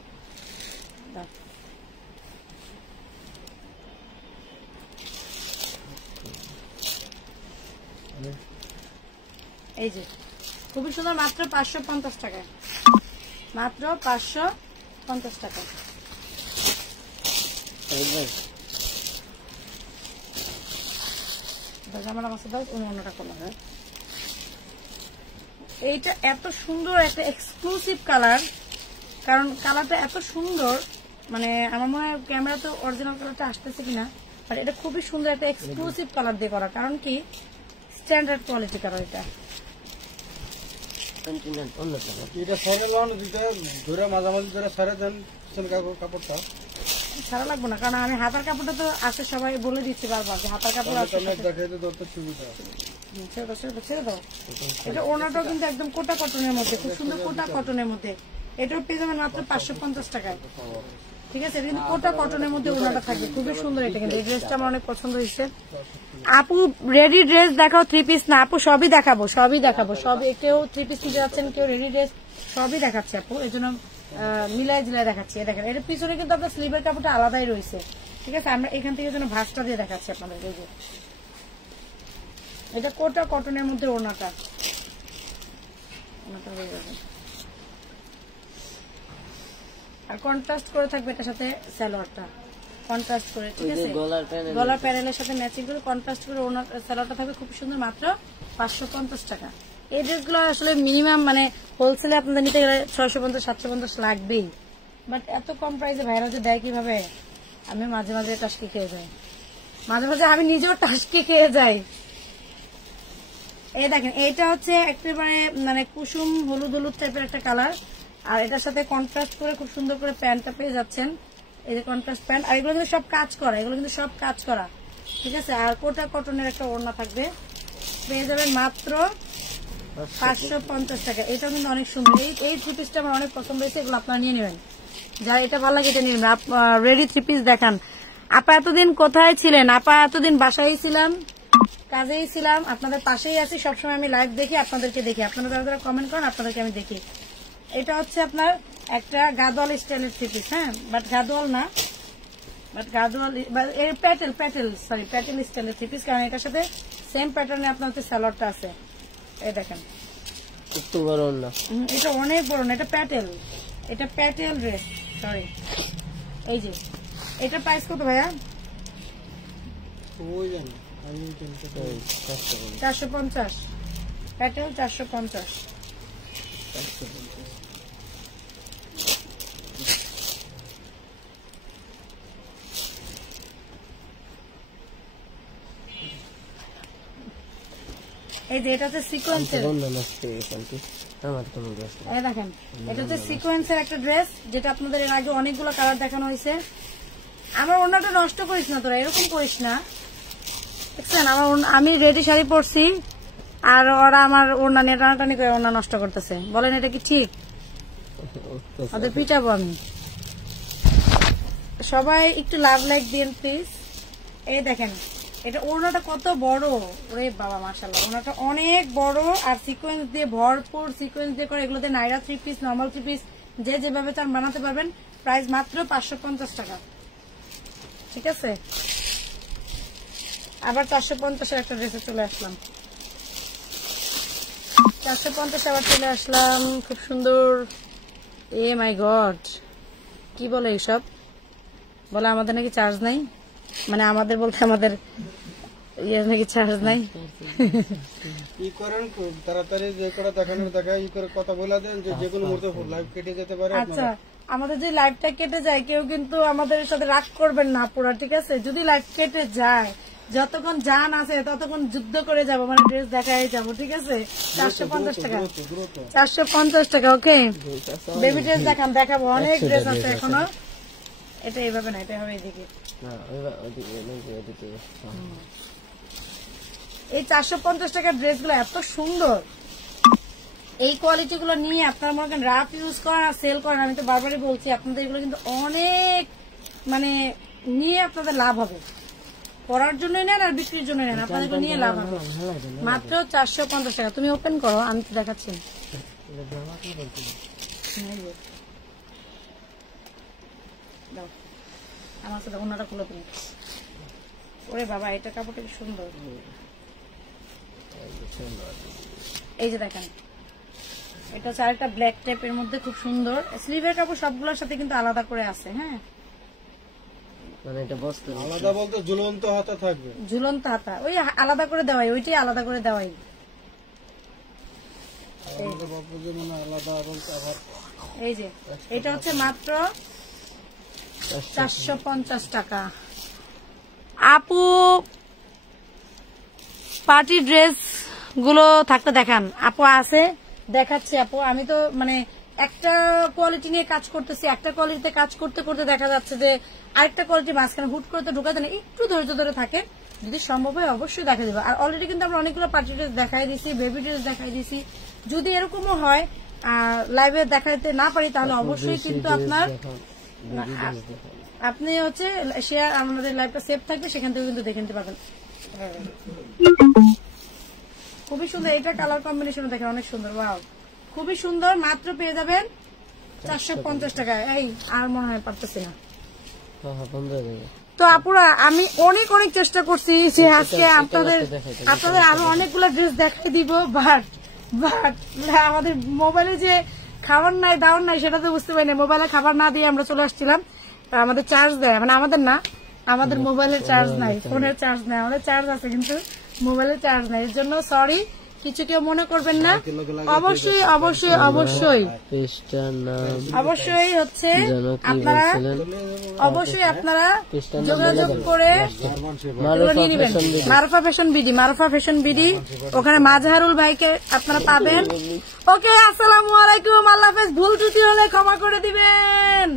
এই যে খুবই সুন্দর, মাত্র 550 টাকায়, মাত্র 550 টাকায়। জামাটা মাসে দাও, অন্যটা করলাম। এইটা এত সুন্দর একটা এক্সক্লুসিভ কালার, কারণ কালারটা এত সুন্দর, মানে আমার মনে হয় ক্যামেরা তো অরিজিনাল কালারটা আসতেছে কিনা, বাট এটা খুবই সুন্দর একটা এক্সক্লুসিভ কালার দিয়ে করা। কারণ কি স্ট্যান্ডার্ড কোয়ালিটি কালার। এটা মাঝামাঝি ধরে সারা দেন কাপড়টা, সারা লাগবো না, কারণ আমি হাতার কাপড়টা তো আছে, সবাই বলে দিচ্ছি বারবার যে হাতার কাপড় আছে। ছেড়ে দাও। এটা ওনাটাও কিন্তু একদম কোটা কটনের মধ্যে, খুব সুন্দর কোটা কটনের মধ্যে। এটাও পেয়ে যাবেন মাত্র 550 টাকায়। ঠিক আছে, এটা কিন্তু কোটা কটনের মধ্যে ওনাটা থাকবে, খুবই সুন্দর। এটা কিন্তু এই ড্রেসটা আমার অনেক পছন্দ হয়েছে। আপু রেডি ড্রেস দেখাও, 3 পিস না আপু, সবই দেখাবো, সবই দেখাবো, সব। কেউ 3 পিস নিতে যাচ্ছেন, কেউ রেডি ড্রেস, সবই দেখাচ্ছে আপু, এই জন্য মিলাই জিলাই দেখাচ্ছি। দেখেন এর পিছনে কিন্তু আপনার স্লিভের কাপড়টা আলাদাই রয়েছে। ঠিক আছে, আমরা এখান থেকে যেন ভাঁজটা দিয়ে দেখাচ্ছি আপনাদের। এই যে এটা কোটা কটনের মধ্যে ওড়নাটা হয়ে যাবে, আর কন্ট্রাস্ট করে থাকবে এটার সাথে সালোয়ারটা, কন্ট্রাস্ট করে। ঠিক আছে, গলার প্যানেলের সাথে ম্যাচিং করে কন্ট্রাস্ট করে ওড়না সালোয়ারটা থাকবে খুব সুন্দর, মাত্র 550 টাকা। এই ড্রেসগুলো আসলে মিনিমাম মানে হোলসেলে আপনাদের নিতে গেলে 650-750 লাগবেই, বাট এত কম প্রাইসে ভাইরা যে দেয় কিভাবে, আমি মাঝে মাঝে টাসকি খেয়ে যাই, মাঝে মাঝে আমি নিজেও টাসকি খেয়ে যাই। এই দেখেন, এইটা হচ্ছে একেবারে মানে কুসুম হলুদ হলুদ টাইপের একটা কালার, আর এটার সাথে কন্ট্রাস্ট করে খুব সুন্দর করে প্যান্টটা পেয়ে যাচ্ছেন। এই যে কন্ট্রাস্ট প্যান্ট, আর এগুলো কিন্তু সব কাজ করা, এগুলো কিন্তু সব কাজ করা। ঠিক আছে, আর কোটা কটনের একটা ওড়না থাকবে, পেয়ে যাবেন মাত্র 550 টাকা। এটা কিন্তু অনেক সুন্দর, এই 3 পিসটা আমার অনেক পছন্দ হয়েছে, এগুলো আপনারা নিয়ে নেবেন, যারা এটা ভালো লাগে এটা নিয়ে নেবেন। রেডি 3 পিস দেখান। আপা এতদিন কোথায় ছিলেন? আপা এতদিন বাসায় ছিলাম, কাজেই ছিলাম, আপনাদের পাশেই আছি, সবসময় আমি লাইভ দেখি, আপনাদেরকে দেখি, আপনারা যারা যারা কমেন্ট করেন আপনাদেরকে আমি দেখি। এটা হচ্ছে আপনার একটা গাদোয়াল স্টাইলের 3 পিস, হ্যাঁ, বাট গাদোয়াল না, বাট গাদোয়াল প্যাটেল স্টাইলের 3 পিস, কারণ এটার সাথে সেম প্যাটার্নে আপনার হচ্ছে সালোয়ারটা আছে। এই দেখেন একটু বড় না, এটা অনেক বড় না, এটা প্যাটেল, এটা প্যাটেল ড্রেস, সরি। এই যে এটা প্রাইস কত ভাইয়া? 450, প্যাটেল 450। এই যে এটা হচ্ছে সিকোয়েন্সের, দেখেন এটা হচ্ছে সিকোয়েন্সের একটা ড্রেস, যেটা আপনাদের এর আগে অনেকগুলো কালার দেখানো হয়েছে। আমার ওড়নাটা নষ্ট করিস না তোরা, এরকম করিস না। দেখছেন আমি রেডি শাড়ি পরছি আর ওরা আমার ওড়না নিয়ে টানাটানি করে ওড়না নষ্ট করতেছে। বলেন এটা কি ঠিক? ওদের পিটাবো আমি। সবাই একটু লাভ লাইক দিন প্লিজ। এই দেখেন এটা ওড়নাটা কত বড়, ওরে বাবা মাশাআল্লাহ, ওড়নাটা অনেক বড় আর সিকোয়েন্স দিয়ে ভরপুর, সিকোয়েন্স দিয়ে করে। এগুলোতে নাইরা 3 পিস, নর্মাল 3 পিস, যে যেভাবে চান বানাতে পারবেন। প্রাইস মাত্র 550 টাকা, ঠিক আছে। আবার 450 একটা ড্রেসে চলে আসলাম, 450 আবার চলে আসলাম। খুব সুন্দর। এ মাই গড, কি বলে এইসব? বলে আমাদের নাকি চার্জ নাই, মানে আমাদের বলতে আমাদের ইয়ে নাকি চার্জ নাই। ই করেন তাড়াতাড়ি যে করে দেখানোর দেখায় ই করে কথা বলে দেন যে কোনো মুহূর্তে লাইভ কেটে যেতে পারে। আচ্ছা, আমাদের যে লাইভটা কেটে যায় কেউ কিন্তু আমাদের সাথে রাগ করবেন না পুরা, ঠিক আছে। যদি লাইভ কেটে যায়, যতক্ষণ জান আছে ততক্ষণ যুদ্ধ করে যাবো, মানে ড্রেস দেখাই যাবো, ঠিক আছে। 450 টাকা, 450 টাকা। ওকে, বেবি ড্রেস দেখাবো, অনেক ড্রেস আছে এখনো। এটা এইভাবে না, এটা হবে এদিকে। এই 450 টাকার ড্রেস গুলো এত সুন্দর। এই কোয়ালিটি গুলো নিয়ে আপনারা মনে করেন রাফ ইউজ করেন আর সেল করেন, আমি তো বারবারই বলছি আপনাদের এগুলো কিন্তু অনেক মানে নিয়ে আপনাদের লাভ হবে। পড়ার জন্য নেন আর বিক্রির জন্য নেন, আপনাদের এগুলো নিয়ে লাভ হবে। মাত্র 450 টাকা। তুমি ওপেন করো, আমি তো দেখাচ্ছি। আমার সাথে ওনাটা খুলে তুমি। ওরে বাবা, এটা কাপড়টা কি সুন্দর। এই যে দেখেন, এটা হচ্ছে আরেকটা ব্ল্যাক টাইপের মধ্যে, খুব সুন্দর। স্লিভের কাপড় সবগুলোর সাথে কিন্তু আলাদা করে আছে। হ্যাঁ, মানে এটা বস্তা আলাদা বলতে ঝুলন্ত হাতা থাকবে, ঝুলন্ত হাতা, ওই আলাদা করে দেওয়াই, ওইটাই আলাদা করে দেওয়াই। এই যে এটা হচ্ছে মাত্র 450 টাকা। আপু পার্টি ড্রেস গুলো থাকতে দেখান। আপু আছে, দেখাচ্ছি আপু। আমি তো মানে একটা কোয়ালিটি নিয়ে কাজ করতেছি, একটা কোয়ালিটিতে কাজ করতে করতে দেখা যাচ্ছে যে আরেকটা কোয়ালিটি মাঝখানে হুট করে তো ঢুকাতে না, একটু ধৈর্য ধরে থাকে। যদি সম্ভব হয় অবশ্যই দেখা দেবো। আর অলরেডি কিন্তু আমরা অনেকগুলো পার্টি ড্রেস দেখাই দিছি, বেবি ড্রেস দেখাই দিছি। যদি এরকমও হয় লাইভে দেখাতে না পারি, তাহলে অবশ্যই কিন্তু আপনি হচ্ছে শেয়ার, আমাদের লাইভটা সেভ থাকবে, সেখান থেকে কিন্তু দেখে নিতে পারবেন। খুবই সুন্দর, এটা কালার কম্বিনেশন দেখেন, অনেক সুন্দর। ওয়াও, খুবই সুন্দর। মাত্র পেয়ে যাবেন 450 টাকা। এই আর মনে হয় পারতেছি না তো আপুরা, আমি অনেক অনেক চেষ্টা করছি যে আজকে আপনাদের আরো অনেকগুলো ড্রেস দেখাই দিব, বাট আমাদের মোবাইলে যে খাবার নাই দাওয়ার নাই সেটা তো বুঝতে পারি না। মোবাইলে খাবার না দিয়ে আমরা চলে আসছিলাম। আমাদের চার্জ দেয়, মানে আমাদের না, আমাদের মোবাইলের চার্জ নাই, ফোনের চার্জ নাই। আমাদের চার্জ আছে কিন্তু মোবাইলের চার্জ নাই, এর জন্য সরি, কিছু কেউ মনে করবেন না। অবশ্যই অবশ্যই অবশ্যই অবশ্যই হচ্ছে আপনারা যোগাযোগ করে নিয়ে নেবেন। মারুফা ফ্যাশন বিডি, ওখানে মাজহারুল ভাইকে আপনারা পাবেন। ওকে, আসসালামু আলাইকুম, আল্লাহ হাফেজ। ভুল ত্রুটি হলে ক্ষমা করে দিবেন।